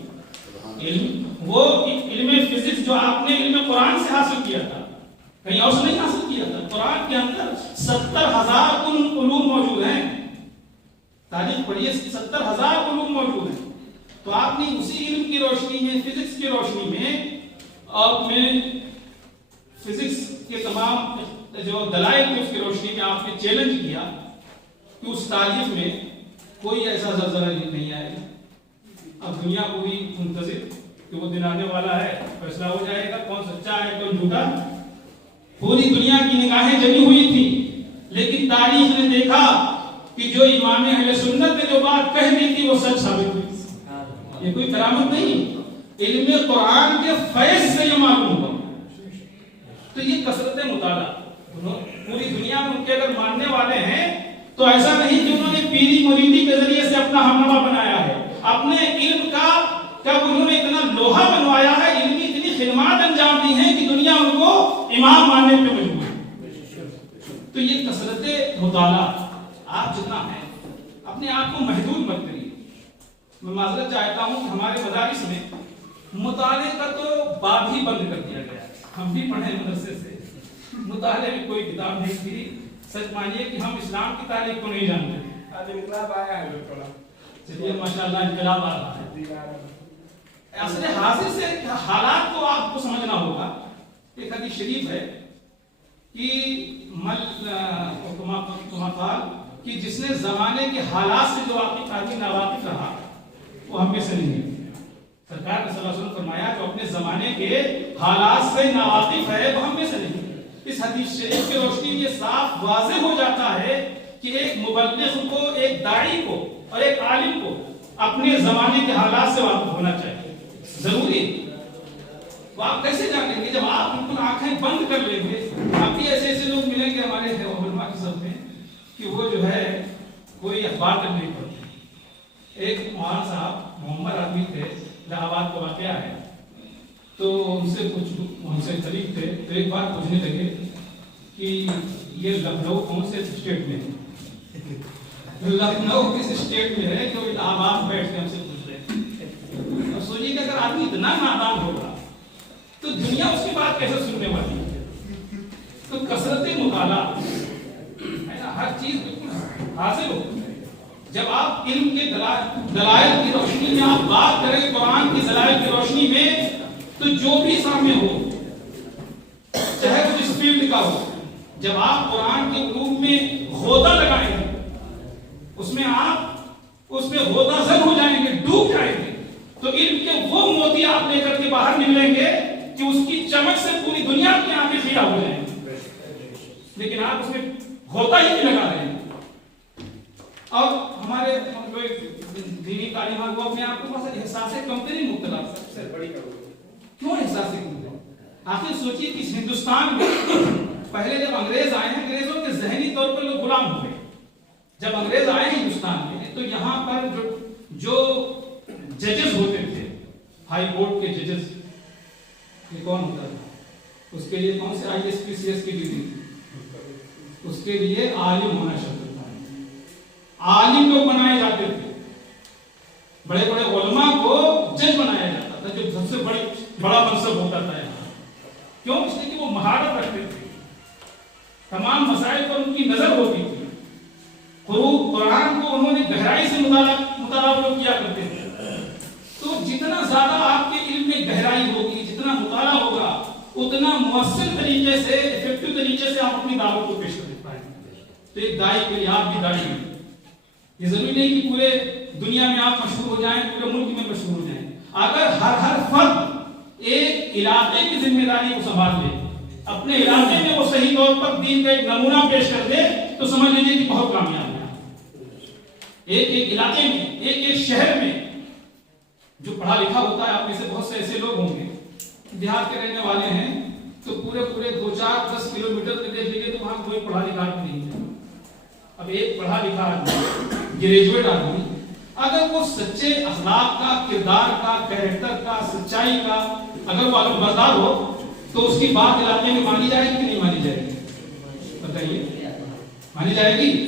وہ علم فزکس جو آپ نے علم قرآن سے حاصل کیا تھا، کہیں اور سے نہیں حاصل کیا تھا. قرآن کے اندر 70,000 علوم موجود ہیں. تاریخ پڑھیے، 70,000 علوم موجود ہیں. تو آپ نے اسی علم کی روشنی میں، فزکس کی روشنی میں، آپ نے فزکس کے تمام جو دلائل تھے اس کی روشنی میں آپ نے چیلنج کیا کہ اس تاریخ میں کوئی ایسا زلزلہ نہیں آئے گا. اب دنیا پوری منتظر کہ وہ دن آنے والا ہے، فیصلہ ہو جائے گا کون سچا ہے کون جھوٹا. پوری دنیا کی نگاہیں جمی ہوئی تھی، لیکن تاریخ نے دیکھا کہ جو امام اہل سنت نے جو بات کہہ دی تھی وہ سچ ثابت ہوئی. یہ کوئی کرامت نہیں، علم قرآن کے فیض سے یہ معلوم ہوا. تو یہ کثرت مطالعہ پوری دنیا میں ان کے اگر ماننے والے ہیں تو ایسا نہیں کہ انہوں نے پیری مریدی کے ذریعے سے اپنا ہمنامہ بنایا ہے. اپنے علم کا جب انہوں نے اتنا لوہا بنوایا ہے، علمی اتنی خدمات انجام دی ہیں کہ دنیا ان کو امام ماننے پہ مجبور ہے. تو یہ کثرت مطالعہ، آپ جتنا ہے اپنے آپ کو محدود مت کریے. میں معذرت چاہتا ہوں کہ ہمارے مدارس میں مطالعے کا تو باب ہی بند کر دیا گیا. ہم بھی پڑھے مدرسے سے، مطالعے میں کوئی کتاب نہیں تھی. سچ مانیے کہ ہم اسلام کی تاریخ کو نہیں جانتے. آج انقلاب آیا ہے لوگ. چلیے ماشاءاللہ انقلاب آ رہا ہے. اصل حاضر سے حالات کو آپ کو سمجھنا ہوگا. ایک حدیث شریف ہے کہ کہ جس نے زمانے کے حالات سے جو واقف آدمی ناواقف رہا وہ ہم میں سے نہیں. سرکار نے صلی اللہ علیہ وسلم فرمایا جو اپنے زمانے کے حالات سے ناواقف ہے وہ ہم میں سے نہیں. اس حدیث شریف کی روشنی میں یہ صاف واضح ہو جاتا ہے کہ ایک مبلغ کو، ایک داعی کو اور ایک عالم کو اپنے زمانے کے حالات سے واقف ہونا چاہیے. ضروری. تو آپ کیسے جانیں گے جب آپ بالکل آنکھیں بند کر لیں گے. اب بھی ایسے ایسے لوگ ملیں گے ہمارے علماء کی سب میں کہ وہ جو ہے کوئی اخبار تک نہیں پڑھتے. ایک مولانا صاحب محمد آدمی تھے، الہ آباد کا واقعہ ہے. تو ان سے کچھ وہاں سے قریب تھے، تو ایک بار پوچھنے لگے کہ یہ لکھنؤ کون سے اسٹیٹ میں ہے؟ لکھنؤ کس اسٹیٹ میں ہے کہ الہ آباد بیٹھ کے ہم سے پوچھ رہے ہیں؟ اب سوچیے کہ اگر آدمی اتنا نادان ہوگا تو دنیا اس کی بات کیسے سننے والی ہے؟ تو کثرت مطالعہ ہے نا، ہر چیز بالکل حاصل ہو۔ جب آپ علم کے دلائل کی روشنی میں آپ بات کریں قرآن کی دلائل کی روشنی میں، تو جو بھی سامنے ہو چاہے وہ جس فیلڈ کا ہو، جب آپ قرآن کے علوم میں غوطہ لگائیں گے، اس میں آپ اس میں غوطہ زد ہو جائیں گے، ڈوب جائیں گے، تو علم کے وہ موتی آپ لے کر کے باہر نکلیں گے کہ اس کی چمک سے پوری دنیا کی آنکھیں خیرہ ہو جائیں گی۔ لیکن آپ اس میں غوطہ ہی نہیں لگا رہے ہیں۔ اور ہمارے دینی تعلیمات کو اپنے آپ کو بس احساس کمتری مبتلا سب سے بڑی کیوں احساس کمتری؟ آخر سوچیے کہ ہندوستان میں پہلے جب انگریز آئے ہیں، انگریزوں کے ذہنی طور پر لوگ غلام ہو گئے۔ جب انگریز آئے ہیں ہندوستان میں تو یہاں پر جو ججز ہوتے تھے، ہائی کورٹ کے ججز، یہ کون ہوتا تھا؟ اس کے لیے کون سے I S P C S کی ڈگری تھی؟ اس کے لیے عالم ہونا شرط تھا۔ عالم لوگ بنائے جاتے تھے، بڑے بڑے علماء کو جج بنایا جاتا تھا، جو سب سے بڑا منصب ہوتا تھا یہاں۔ کیوں؟ اس لیے کہ وہ مہارت رکھتے تھے، تمام مسائل پر ان کی نظر ہوتی تھی، قرآن کو انہوں نے گہرائی سے مطالعہ کیا کرتے تھے۔ تو جتنا زیادہ آپ کے علم میں گہرائی ہوگی، جتنا مطالعہ ہوگا، اتنا مؤثر طریقے سے، افیکٹو طریقے سے آپ اپنی دعوت کو پیش کر پائیں گے۔ تو ایک داعی کے لیے آپ بھی داعی ہیں۔ یہ ضروری نہیں کہ پورے دنیا میں آپ مشہور ہو جائیں، پورے ملک میں مشہور ہو جائیں۔ اگر ہر فرد ایک علاقے کی ذمہ داری کو سنبھال لے، اپنے علاقے میں وہ صحیح طور پر دین کا ایک نمونہ پیش کر دے، تو سمجھ لیجیے کہ بہت کامیاب ہے۔ ایک علاقے میں، ایک شہر میں جو پڑھا لکھا ہوتا ہے، آپ میں سے بہت سے ایسے لوگ ہوں گے دیہات کے رہنے والے ہیں، تو پورے 2-4-10 کلومیٹر پہ دیکھ لیجیے تو وہاں کوئی پڑھا لکھا آدمی نہیں ہے۔ اب ایک پڑھا لکھا آدمی، گریجویٹ آدمی، اگر وہ سچے اخلاق کا، کردار کا، کیریکٹر کا، سچائی کا اگر وہ علم بردار ہو، تو اس کی بات علاقے میں مانی جائے گی کہ نہیں مانی جائے گی؟ بتائیے، مانی جائے گی؟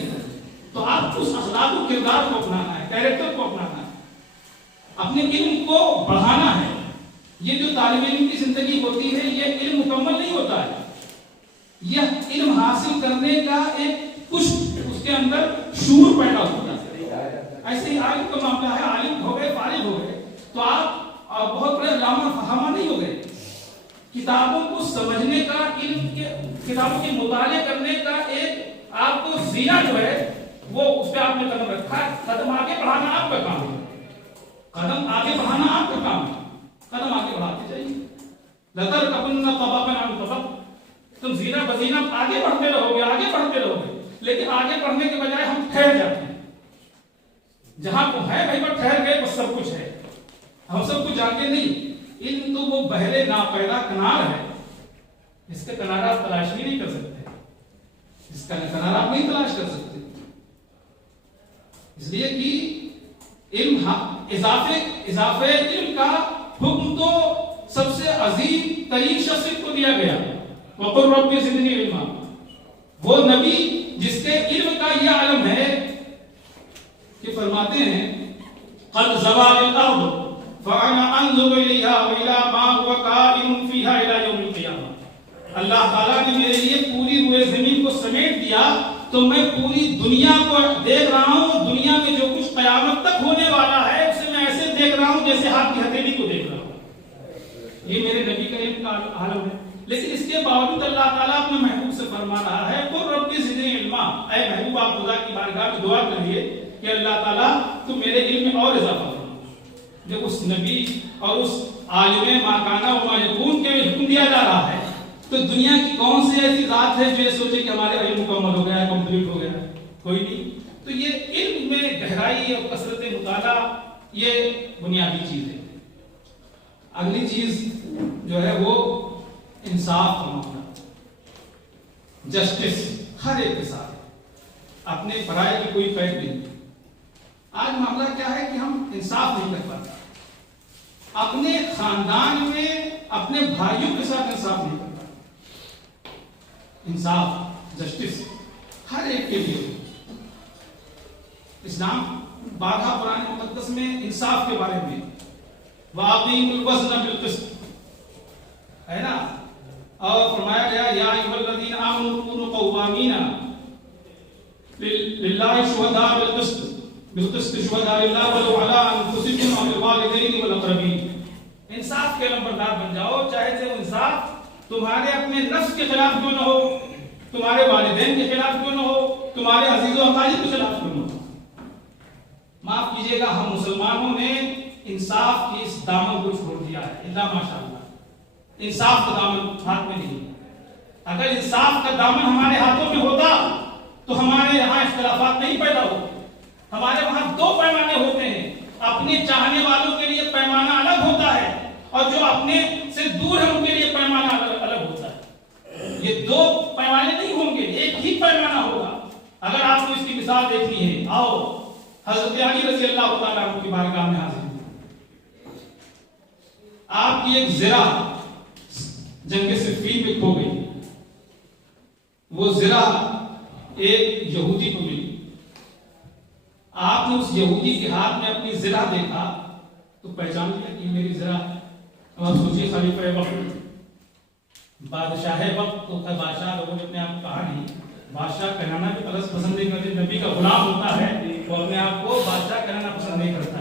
تو آپ اس اخلاق و کردار کو اپنانا ہے، کیریکٹر کو اپنانا ہے، اپنے علم کو بڑھانا ہے۔ یہ جو طالب علم کی زندگی ہوتی ہے، یہ علم مکمل نہیں ہوتا ہے، یہ علم حاصل کرنے کا ایک کچھ اس کے اندر شعور پیدا ہوتا ہے۔ ایسے ہی عالم کا معاملہ ہے، عالم ہو گئے، فارغ ہو گئے تو آپ بہت بڑے علامہ فہامہ نہیں ہو گئے۔ کتابوں کو سمجھنے کا، علم کے کتابوں کے مطالعے کرنے کا ایک آپ کو زینہ جو ہے وہ اس پہ آپ نے قدم رکھا ہے۔ قدم آگے بڑھانا آپ کا کام ہے، قدم آگے بڑھانا آپ کا کام ہے، قدم آگے بڑھاتے جائیے۔ لَتَرْكَبُنَّ طَبَقًا عَنْ طَبَقٍ، تم زینہ بزینہ آگے بڑھتے رہو گے، آگے بڑھتے رہو گے، لیکن آگے بڑھنے کے بجائے ہم ٹھہر جاتے ہیں۔ جہاں وہ ہے بھائی پر ٹھہر گئے، بس سب کچھ ہے، ہم سب کچھ جانتے نہیں۔ علم تو وہ بحر ناپیدا کنار ہے، اس کے کنارہ آپ تلاش ہی نہیں کر سکتے، اس کا کنارہ آپ نہیں تلاش کر سکتے۔ اس لیے کہ علم اضافے علم کا حکم تو سب سے عظیم ترین شخصیت کو دیا گیا، وَقُلْ رَبِّ زِدْنِي عِلْمًا، وہ نبی جس کے علم کا یہ عالم ہے کہ فرماتے ہیں قَدْ زَوَالِ الْأَرْضِ فَأَنَا أَنْظُرُ إِلَيْهَا وَإِلَى مَا هُوَ كَائِنٌ فِيهَا إِلَى يَوْمِ الْقِيَامَةِ۔ اللہ تعالیٰ نے میرے لیے پوری روئے زمین کو سمیٹ دیا، تو میں پوری دنیا کو دیکھ رہا ہوں، دنیا میں جو کچھ قیامت تک ہونے والا ہے اسے میں ایسے دیکھ رہا ہوں جیسے ہاتھ کی ہتھیلی کو دیکھ رہا ہوں۔ یہ میرے نبی کا علم کا عالم ہے، لیکن اس کے باوجود اللہ تعالیٰ اپنے محبوب سے فرما رہا ہے قُلْ رَبِّ زِدْنِي عِلْمًا، اے محبوب آپ خدا کی بارگاہ میں دعا کریے کہ اللہ تعالیٰ تو میرے علم میں اور اضافہ فرما۔ جب اس نبی اور اس عالم ما کان و ما یکون کے حکم دیا جا رہا ہے، تو دنیا کی کون سی ایسی ذات ہے جو یہ سوچے کہ ہمارے علم مکمل ہو گیا ہے، کمپلیٹ ہو گیا ہے؟ کوئی نہیں۔ تو یہ علم میں گہرائی اور کثرت مطالعہ یہ بنیادی چیز ہے۔ اگلی چیز جو ہے وہ انصاف کا معاملہ، جسٹس ہر ایک کے ساتھ، اپنے فرائض کی کوئی قید نہیں۔ آج معاملہ کیا ہے کہ ہم انصاف نہیں کر پاتے، اپنے خاندان میں اپنے بھائیوں کے ساتھ انصاف نہیں کرتا. انصاف، جسٹس ہر ایک کے لیے. اسلام بارہا قرآن مقدس میں انصاف کے بارے میں وَأَقِيمُوا الْوَزْنَ بِالْقِسْطِ ہے نا، اور فرمایا گیا یا ایھا الذین آمنوا کونوا قوامین للہ شہداء بالقسط شہداء للہ ولو علی انفسکم او بالوالدین والاقربین. انصاف کے نمبردار بن جاؤ، چاہے سے انصاف تمہارے اپنے نفس کے خلاف کیوں نہ ہو، تمہارے والدین کے خلاف کیوں نہ ہو، تمہارے عزیز و اقارب کے خلاف کیوں نہ ہو. معاف کیجیے گا، ہم مسلمانوں نے انصاف کی اس دامن کو چھوڑ دیا ہے. اللہ ماشاءاللہ، انصاف کا دامن ہاتھ میں نہیں. اگر انصاف کا دامن ہمارے ہاتھوں میں ہوتا تو ہمارے یہاں اختلافات نہیں پیدا ہوتے. ہمارے وہاں دو پیمانے ہوتے ہیں. اپنے چاہنے والوں کے لیے پیمانہ الگ ہوتا ہے اور جو اپنے سے دور ہے ان کے لیے پیمانہ الگ ہوتا ہے. یہ دو پیمانے نہیں ہوں گے، ایک ہی پیمانہ ہوگا. اگر آپ کو اس کی مثال دیکھنی ہے، آؤ حضرت علی رضی اللہ تعالیٰ عنہ کی بارگاہ میں حاضر ہیں. آپ کی ایک زرہ جنگ صفین میں کھو گئی. وہ زرہ ایک یہودی کو ملی. آپ نے اس یہودی کے ہاتھ میں اپنی زرہ دیکھا تو پہچان لیا کہ میری زرہ ہے. اب آپ سوچیے خلیفہ وقت، بادشاہ وقت، تو بادشاہ لوگوں نے اپنے آپ کو کہا نہیں، بادشاہ کہلانا بھی پلس پسند نہیں کرتے. نبی کا غلام ہوتا ہے وہ اپنے آپ کو بادشاہ کہلانا پسند نہیں کرتا.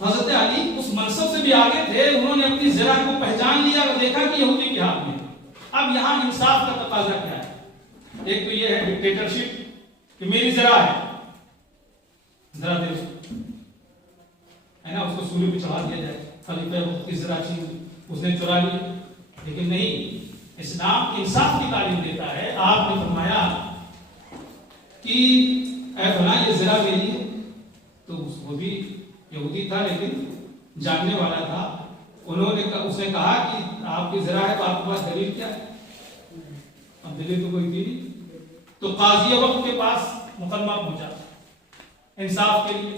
حضرت علی اس منصب سے بھی آگے تھے، انہوں نے اپنی زرہ کو پہچان لیا اور دیکھا کہ یہودی کے ہاتھ میں. اب یہاں انصاف کا تقاضا کیا ہے؟ ایک تو یہ ہے ڈکٹیٹرشپ کہ میری زرہ ہے، ذرا دے ہے نا، اس کو سولی پہ چڑھا دیا جائے. خلیفہ وقت کی زرہ چیز اس نے چرا لی. لیکن نہیں، اسلام انصاف کی تعلیم دیتا ہے. آپ نے فرمایا کہ اے فلاں یہ زرہ میری ہے، تو وہ بھی یہودی تھا لیکن جاننے والا تھا. اس نے کہا کہ آپ کی زرہ ہے تو آپ کے پاس دلیل کیا ہے؟ اب دلیل تو کوئی تھی نہیں. تو قاضی وقت کے پاس مقدمہ پہنچا انصاف کے لیے.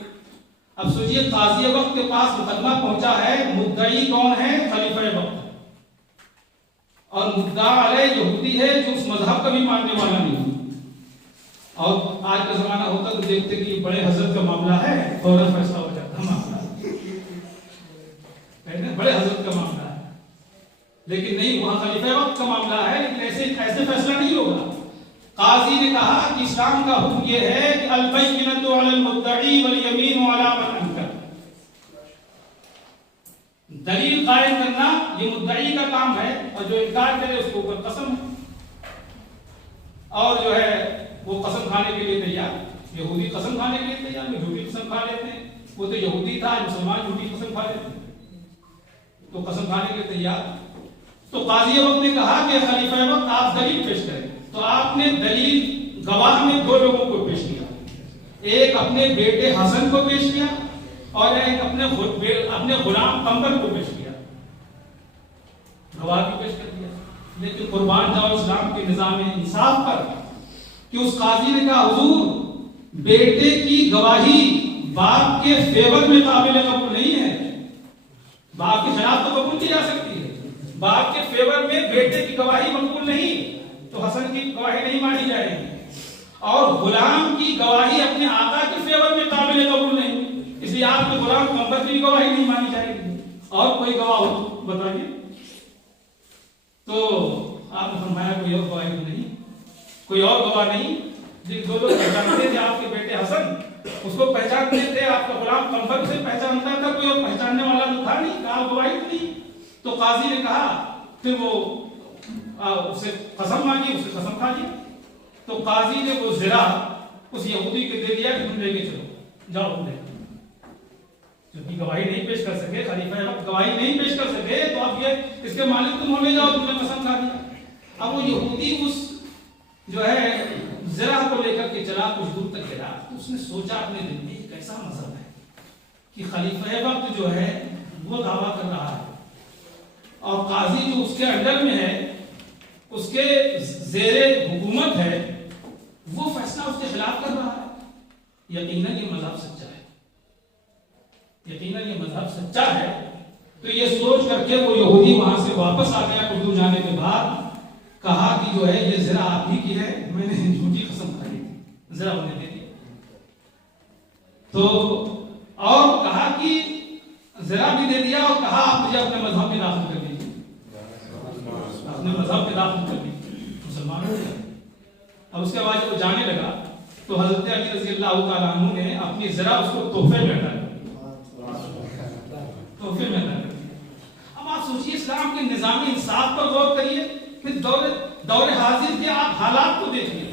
اب سوچئے قاضی وقت کے پاس مقدمہ پہنچا ہے، مدعی کون ہے؟ خلیفہ وقت. اور مدعا علیہ یہودی ہے جو اس مذہب کا بھی ماننے والا نہیں. اور آج کا زمانہ ہوتا تو دیکھتے کہ یہ بڑے حضرت کا معاملہ ہے، فوراً فیصلہ ہو جاتا معاملہ، بڑے حضرت کا معاملہ ہے. لیکن نہیں، وہاں خلیفہ وقت کا معاملہ ہے، لیکن ایسے فیصلہ نہیں ہوگا. قاضی نے کہا کہ اسلام کا حکم یہ ہے کہ البینۃ علی المدعی والیمین علی من انکر. دلیل قائم کرنا یہ مدعی کا کام ہے، اور جو انکار کرے اس کے اوپر قسم ہے. اور جو ہے وہ قسم کھانے کے لیے تیار. یہودی قسم کھانے کے لیے تیار، وہ جھوٹی قسم کھا لیتے ہیں. وہ تو یہودی تھا، مسلمان جھوٹی قسم کھا لیتے ہیں، تو قسم کھانے کے لیے تیار. تو قاضی وقت نے کہا کہ خلیفہ وقت آپ دلیل پیش کریں. تو آپ نے دلیل گواہ میں دو لوگوں کو پیش کیا. ایک اپنے بیٹے حسن کو پیش کیا اور ایک اپنے غلام قمر کو پیش کیا. گواہ بھی پیش کر دیا. لیکن قربان جاؤ اسلام کے نظام انصاف پر کہ اس قاضی نے کہا حضور بیٹے کی گواہی باپ کے فیور میں قابل قبول نہیں ہے. باپ کے خلاف تو قبول کی جا سکتی ہے، باپ کے فیور میں بیٹے کی گواہی مقبول نہیں، تو حسن کی گواہی نہیں مانی جائے گی. اور غلام کی گواہی اپنے آقا کے فیور میں قابل قبول نہیں، اس لیے آپ کے غلام قمر کی گواہی نہیں مانی جائے گی. اور کوئی گواہ ہو بتائیے. تو آپ نے فرمایا کوئی اور گواہی نہیں، کوئی اور گواہ نہیں. دو لوگ پہچانتے تھے آپ کے بیٹے حسن، اس کو پہچانتے تھے، آپ کا غلام قمر سے پہچانتا تھا، کوئی اور پہچاننے والا تو تھا نہیں، کہا گواہی نہیں. تو قاضی نے کہا، پھر وہ اسے قسم مانگی، اسے قسم کھا لی. تو قاضی نے وہ زرہ اس یہودی کے دے دیا کہ تم لے کے چلو، جاؤ تم لے. کیونکہ گواہی نہیں پیش کر سکے، خلیفہ وقت گواہی نہیں پیش کر سکے، تو اب یہ اس کے مالک تم ہو لے جاؤ، تم نے قسم کھا دیا. اب وہ یہودی اس جو ہے زرہ کو لے کر کے چلا، کچھ دور تک گیا. تو اس نے سوچا اپنے دل میں ایک ایسا مذہب ہے کہ خلیفہ وقت جو ہے وہ دعویٰ کر رہا ہے اور قاضی جو اس کے انڈر میں ہے، اس کے زیر حکومت ہے، وہ فیصلہ اس کے خلاف کر رہا ہے. یقیناً یہ مذہب سچا ہے، یقیناً یہ مذہب سچا ہے. تو یہ سوچ کر کے وہ یہودی وہاں سے واپس آ گیا کچھ دور جانے کے بعد، کہا کہ جو ہے یہ زرہ آپ ہی کی ہے، میں نے جھوٹی قسم کھائی تھی، زرہ انہیں دے دی. تو اور کہا کہ زرہ بھی دے دیا اور کہا آپ مجھے اپنے مذہب میں داخل کر دیجیے، اپنے مذہب میں داخل کر دیجیے، مسلمان ہو گیا. اب اس کے بعد جب وہ جانے لگا تو حضرت علی رضی اللہ تعالیٰ عنہ نے اپنی زرہ اس کو تحفے میں عطا کر دی، تحفے میں عطا کر دی. اب آپ سوچیے اسلام کے نظام انصاف پر غور کریے، پھر دور حاضر کے آپ حالات کو دیکھیے،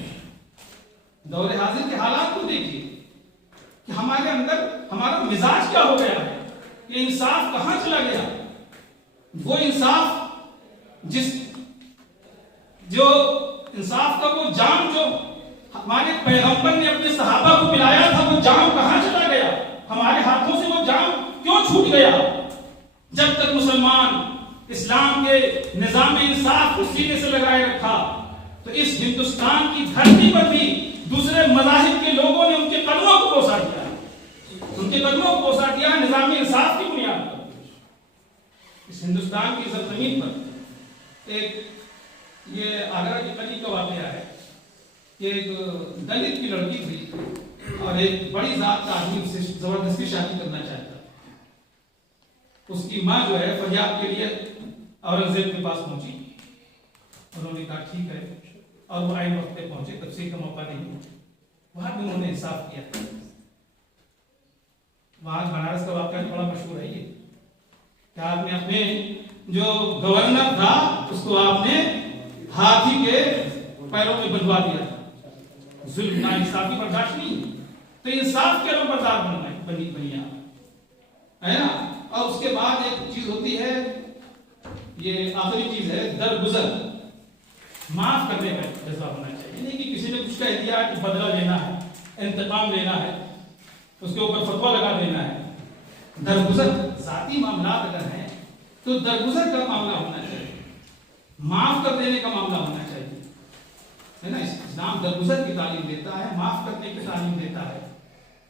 دور حاضر کے حالات کو دیکھیے کہ ہمارے اندر ہمارا مزاج کیا ہو گیا ہے، یہ انصاف کہاں چلا گیا. وہ انصاف جو انصاف کا وہ جام جو ہمارے پیغمبر نے اپنے صحابہ کو پلایا تھا، وہ جام کہاں چلا گیا، ہمارے ہاتھوں سے وہ جام کیوں چھوٹ گیا. جب تک مسلمان اسلام کے نظام انصاف کو سینے سے لگائے رکھا تو اس ہندوستان کی دھرتی پر بھی دوسرے مذاہب کے لوگوں نے ان کے قدموں کو بوسا دیا، ان کے قدموں کو بوسا دیا نظام انصاف کی بنیاد پر. اس ہندوستان کی سرزمین پر ایک یہ آگرہ کی قلعے کا واقعہ ہے کہ ایک دلت کی لڑکی تھی اور ایک بڑی ذات کا آدمی سے زبردستی شادی کرنا چاہتا. اس کی ماں جو ہے فریاد کے لیے اورنگزیب کے پاس پہنچی، انہوں نے کہا ٹھیک ہے، اور وہ عین وقت پہ پہنچے، تفسیر کا موقع نہیں. وہاں بھی انہوں نے انصاف کیا. وہاں بنارس کا واقعہ بڑا مشہور ہے یہ کہ آپ نے اپنے جو گورنر تھا اس کو آپ نے ہاتھی کے پیروں میں بندوا دیا. ظلم نہ انصافی برداشت نہیں، تو انصاف کے نمبردار بنی ہے نا. اور اس کے بعد ایک چیز ہوتی ہے، یہ آخری چیز ہے، درگزر، معاف کرنے کا جذبہ ہونا چاہیے. نہیں کہ کسی نے کچھ کہہ دیا کہ بدلہ لینا ہے، انتقام لینا ہے، اس کے اوپر فتویٰ لگا دینا ہے. درگزر ذاتی معاملات اگر ہیں تو درگزر کا معاملہ ہونا چاہیے، معاف کر دینے کا معاملہ ہونا چاہیے، ہے نا. اسلام درگزر کی تعلیم دیتا ہے، معاف کرنے کی تعلیم دیتا ہے.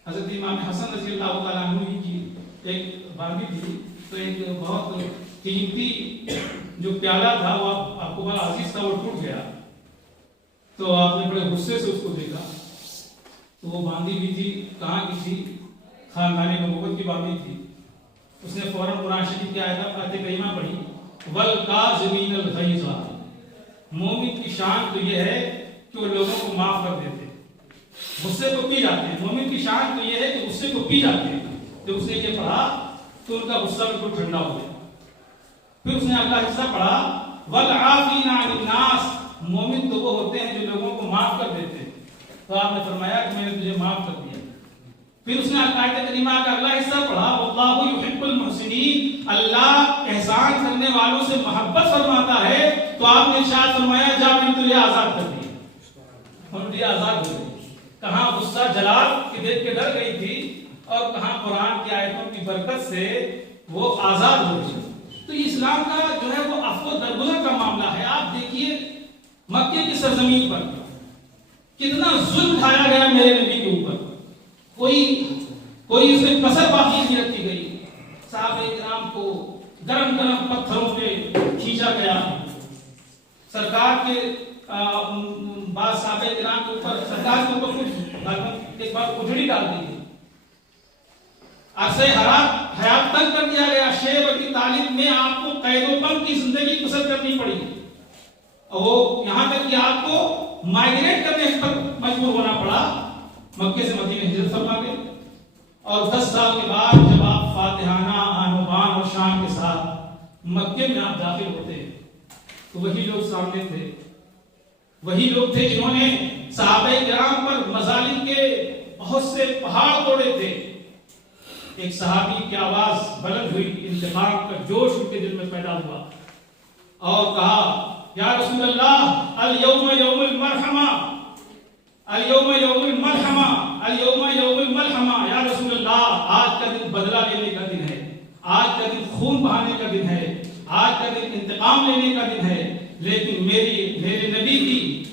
حضرت امام حسن رضی اللہ تعالیٰ عنہ کی ایک باندھی تھی، تو ایک بہت قیمتی جو پیالہ تھا وہ آپ کو بڑا عزیز تھا، وہ ٹوٹ گیا. تو آپ نے بڑے غصے سے اس کو دیکھا، تو وہ باندھی بھی تھی، کہاں کی تھی، خاندان نبوت کی باندھی تھی. اس نے فوراً قرآن شریف کی آیت کریمہ پڑھی، وَالْقَاظِمِينَ الْغَيْظَ. مومن کی شان تو یہ ہے کہ وہ لوگوں کو معاف کر دیتے، غصے کو پی جاتے ہیں. مومن کی شان تو یہ ہے کہ غصے کو پی جاتے ہیں. جب اس نے یہ پڑھا تو ان کا غصہ بالکل ٹھنڈا ہو گیا. پھر اس نے اگلا حصہ پڑھا، وَالْعَافِينَ عَنِ النَّاسِ. مومن تو وہ ہوتے ہیں جو لوگوں کو معاف کر دیتے ہیں. تو آپ نے فرمایا کہ میں نے تجھے معاف کر دیا. پھر اس نے آیت کریمہ کا اگلا حصہ پڑھا، وَاللَّهُ يُحِبُّ الْمُحْسِنِينَ. اللہ احسان کرنے والوں سے محبت فرماتا ہے. تو آپ نے ارشاد فرمایا جا میں نے تجھے آزاد کر دیا، اور تجھے آزاد ہو گئی. کہاں غصہ جلال کی دیکھ کے ڈر گئی تھی، اور کہاں قرآن کی آیتوں کی برکت سے وہ آزاد ہو گئی. تو اسلام کا جو ہے وہ عفو درگزر کا معاملہ ہے. آپ دیکھیے مکے کی سرزمین پر کتنا ظلم ڈھایا گیا میرے نبی کے اوپر، کوئی اس میں کسر باقی نہیں رکھی گئی. صحابہ کرام کو گرم گرم پتھروں پہ کھینچا گیا. سرکار کے بعض صحابہ کرام کے اوپر سرکار کے اوپر کچھ ایک بار اجڑی ڈال دی گئی، عرصہ حیات تنگ کر دیا گیا. شیب کی تعلیم میں آپ کو قید و بند کی زندگی بسر کرنی پڑی، اور یہاں تک کہ آپ کو مائگریٹ کرنے پر مجبور ہونا پڑا. مکے سے مدینے ہجرت فرما گئے، اور 10 سال کے بعد جب آپ فاتحانہ آن و بان اور شان کے ساتھ مکے میں آپ داخل ہوتے ہیں تو وہی لوگ سامنے تھے، وہی لوگ تھے جنہوں نے صحابہ کرام پر مظالم کے بہت سے پہاڑ توڑے تھے. ایک صحابی کی آواز بلند ہوئی، انتقام کا جوش ان کے دل میں پیدا ہوا، اور کہا یا رسول اللہ الیوم یوم المرحمہ، الیوم یوم المرحمہ، الیوم یوم المرحمہ. یا رسول اللہ آج کا دن بدلہ لینے کا دن ہے، آج کا دن خون بہانے کا دن ہے، آج کا دن انتقام لینے کا دن ہے. لیکن میرے نبی کی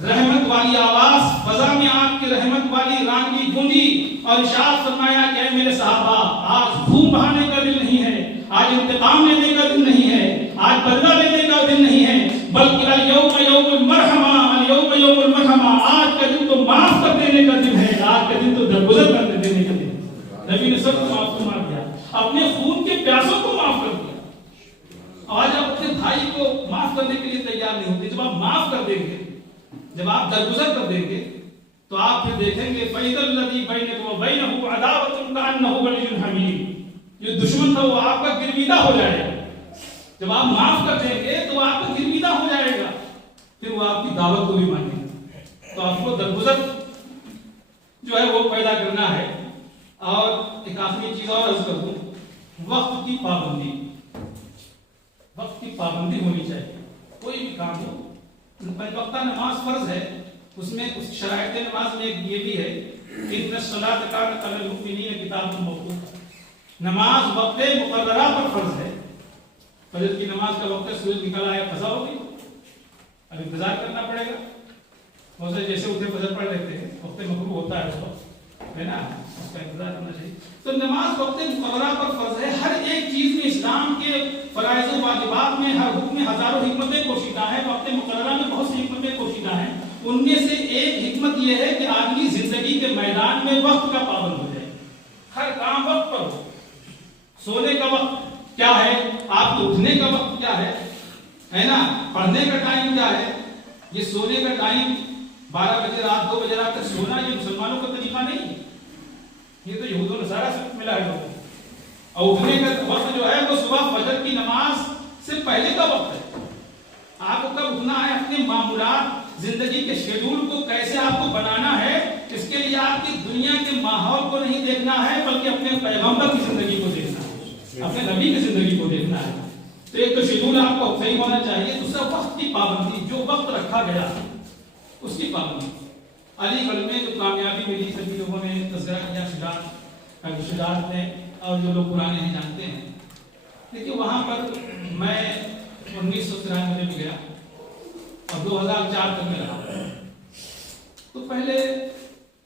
رحمت والی آواز فضا میں آپ کی رحمت والی رانگی گونجی، اور ارشاد فرمایا کہ اے میرے صحابہ آج خون بہانے کا دن نہیں ہے، آج انتقام لینے کا دن نہیں ہے، آج بدلہ لینے کا دن نہیں ہے، بلکہ الیوم یوم المرحمہ، الیوم یوم المرحمہ، آج کا دن تو معاف کر دینے کا دن ہے، آج کا دن تو درگزر کر دینے کا دن ہے۔ نبی نے سب کو معاف فرما دیا، اپنے خون کے پیاسوں کو معاف کر دیا۔ آج آپ اپنے بھائی کو معاف کرنے کے لیے تیار نہیں ہوتے۔ جب آپ معاف کر دیں گے، جب آپ درگزر کر دیں گے، تو آپ پھر دیکھیں گے فَإِذَا الَّذِي بَيْنَكُمْ وَبَيْنَهُ عَدَاوَةٌ كَأَنَّهُ وَلِيٌّ حَمِيمٌ، جو دشمن تھا وہ آپ کا گرویدہ ہو جائے گا۔ جب آپ معاف کر دیں گے تو آپ کا گرویدہ ہو جائے گا، پھر وہ آپ کی دعوت کو بھی مانیں گے۔ تو آپ کو درگزر جو ہے وہ پیدا کرنا ہے۔ اور ایک آخری چیز اور عرض کر دوں، وقت کی پابندی، وقت کی پابندی ہونی چاہیے۔ کوئی بھی کام ہو، پنج وقتہ نماز فرض ہے، اس میں اس شرائط نماز میں ایک یہ بھی ہے کہ ان الصلاۃ کانت علی المؤمنین کتابا موقوتا، نماز وقت مقررہ پر فرض ہے۔ فجر کی نماز کا وقت سورج نکل آیا، قضا ہوگی، اب انتظار کرنا پڑے گا۔ بہت سے جیسے اٹھے فجر پڑھ لیتے ہیں، وقت مغرب ہوتا ہے اس وقت، ہے نا، اس کا انتظار کرنا چاہیے۔ تو نماز وقت مقررہ پر فرض ہے۔ ہر ایک چیز میں اسلام کے فرائض و واجبات میں ہر حکم میں ہزاروں حکمتیں پوشیدہ ہیں، وقت مقررہ میں بہت سی حکمتیں پوشیدہ ہیں۔ ان میں سے ایک حکمت یہ ہے کہ آدمی زندگی کے میدان میں وقت کا پابند ہو جائے، ہر کام وقت پر ہو۔ سونے کا وقت کیا ہے، آپ کے اٹھنے کا وقت کیا ہے نا، پڑھنے کا ٹائم کیا ہے۔ یہ سونے کا ٹائم 12 بجے رات 2 بجے رات تک سونا، یہ مسلمانوں کا طریقہ نہیں، یہ تو یہود و نصارہ سے ملا ہے لوگوں کو۔ اور اٹھنے کا وقت جو ہے وہ صبح فجر کی نماز سے پہلے کا وقت ہے۔ آپ کو کب اٹھنا ہے، اپنے معمولات زندگی کے شیڈول کو کیسے آپ کو بنانا ہے، اس کے لیے آپ کی دنیا کے ماحول کو نہیں دیکھنا ہے، بلکہ اپنے پیغمبر کی زندگی کو دیکھنا ہے، اپنے نبی کی زندگی کو دیکھنا ہے۔ تو ایک تو شیڈول آپ کو صحیح ہونا چاہیے، دوسرا وقت کی پابندی، جو وقت رکھا گیا اس کی پابندی۔ علی گڑھ میں جو کامیابی ملی، سبھی لوگوں نے تذکرہ کیا شجاعت نے، اور جو لوگ پرانے ہیں جانتے ہیں۔ دیکھیے وہاں پر میں 1993 میں گیا اور 2004 تک میں رہا۔ تو پہلے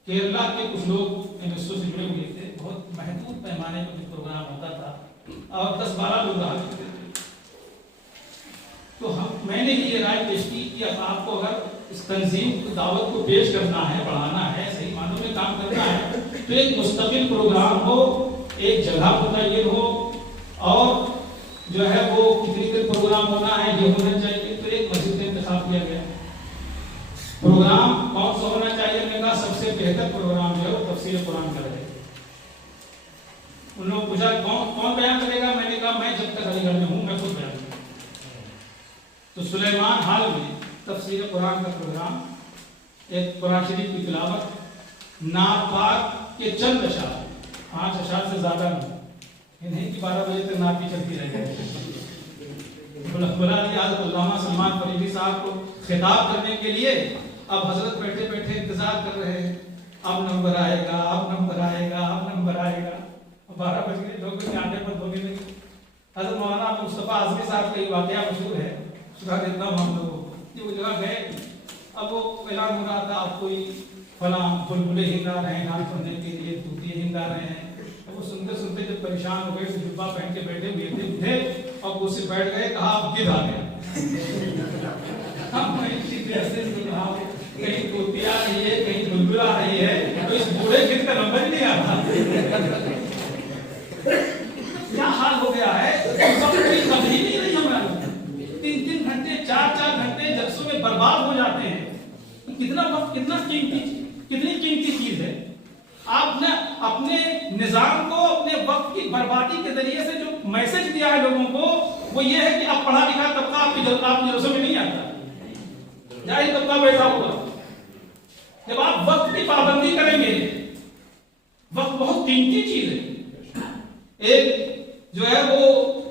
کیرلا کے کچھ لوگ انویسٹر سے جڑے ہوئے تھے، بہت محدود پیمانے پر پروگرام ہوتا تھا اور 10-12 لوگ رہا کرتے تھے۔ تو میں نے یہ رائے پیش کی کہ اب آپ کو اگر اس تنظیم کی دعوت کو پیش کرنا ہے، بڑھانا ہے، صحیح معنوں میں کام کرنا ہے، تو ایک مستقل پروگرام ہو، ایک جگہ متعین ہو، اور جو ہے وہ کتنی دیر پروگرام ہونا ہے یہ ہونا چاہیے۔ تو ایک مسجد کا انتخاب کیا گیا۔ پروگرام کون سا ہونا چاہیے، میں نے کہا سب سے بہتر پروگرام جو ہے وہ تفسیر قرآن کا رہے۔ ان لوگوں پوچھا کون بیان کرے گا، میں نے کہا میں جب تک علی گڑھ میں ہوں میں خود بیان کروں۔ تو سلیمان ہال میں تفسیر قرآن کا پروگرام، ایک قرآن شریف کی تلاوت، نعت پاک کے چند اشعار، 5 اشعار سے زیادہ نہیں کہ 12 بجے تک نعت بھی چلتی رہ جائے۔ بلا دیا حضرت علامہ سلمان فریدی صاحب کو خطاب کرنے کے لیے۔ اب حضرت بیٹھے بیٹھے انتظار کر رہے ہیں، اب نمبر آئے گا، اب نمبر آئے گا، اب نمبر آئے گا۔ 12 بج گئے، لوگوں کے آنے پر دھوکے لگے۔ حضرت مولانا مصطفیٰ اعظمی صاحب کا یہ واقعہ مشہور ہے، سنا دیتا ہوں ہم لوگوں کو۔ یہ وہ جگہ گئے، اب وہ اعلان ہو رہا تھا اب کوئی فلاں بلبلے ہند آ رہے ہیں نعت پڑھنے کے لیے، طوطے ہند آ رہے ہیں۔ وہ سنتے سنتے جب پریشان ہو گئے تو جبہ پہن کے بیٹھے ہوئے تھے، اٹھے اور کرسی پہ بیٹھ گئے، کہا اب گدھ آ گیا۔ ہم کہیں طوطی آ رہی ہے، کہیں بلبل آ رہی ہے، تو اس بوڑھے گدھ کا نمبر ہی نہیں آتا۔ کیا حال ہو گیا ہے، وقت کی قدر ہی نہیں رہی ہمارا۔ 3 گھنٹے 4 گھنٹے جلسوں میں برباد ہو جاتے ہیں۔ کتنا وقت، کتنی قیمتی چیز ہے۔ آپ نے اپنے نظام کو اپنے وقت کی بربادی کے ذریعے سے جو میسج دیا ہے لوگوں کو، وہ یہ ہے کہ اب پڑھا لکھا طبقہ آپ کے جلسوں میں نہیں آتا، جاہل طبقہ بیٹھا ہوگا۔ جب آپ وقت کی پابندی کریں گے، وقت بہت قیمتی چیز ہے۔ ایک جو ہے وہ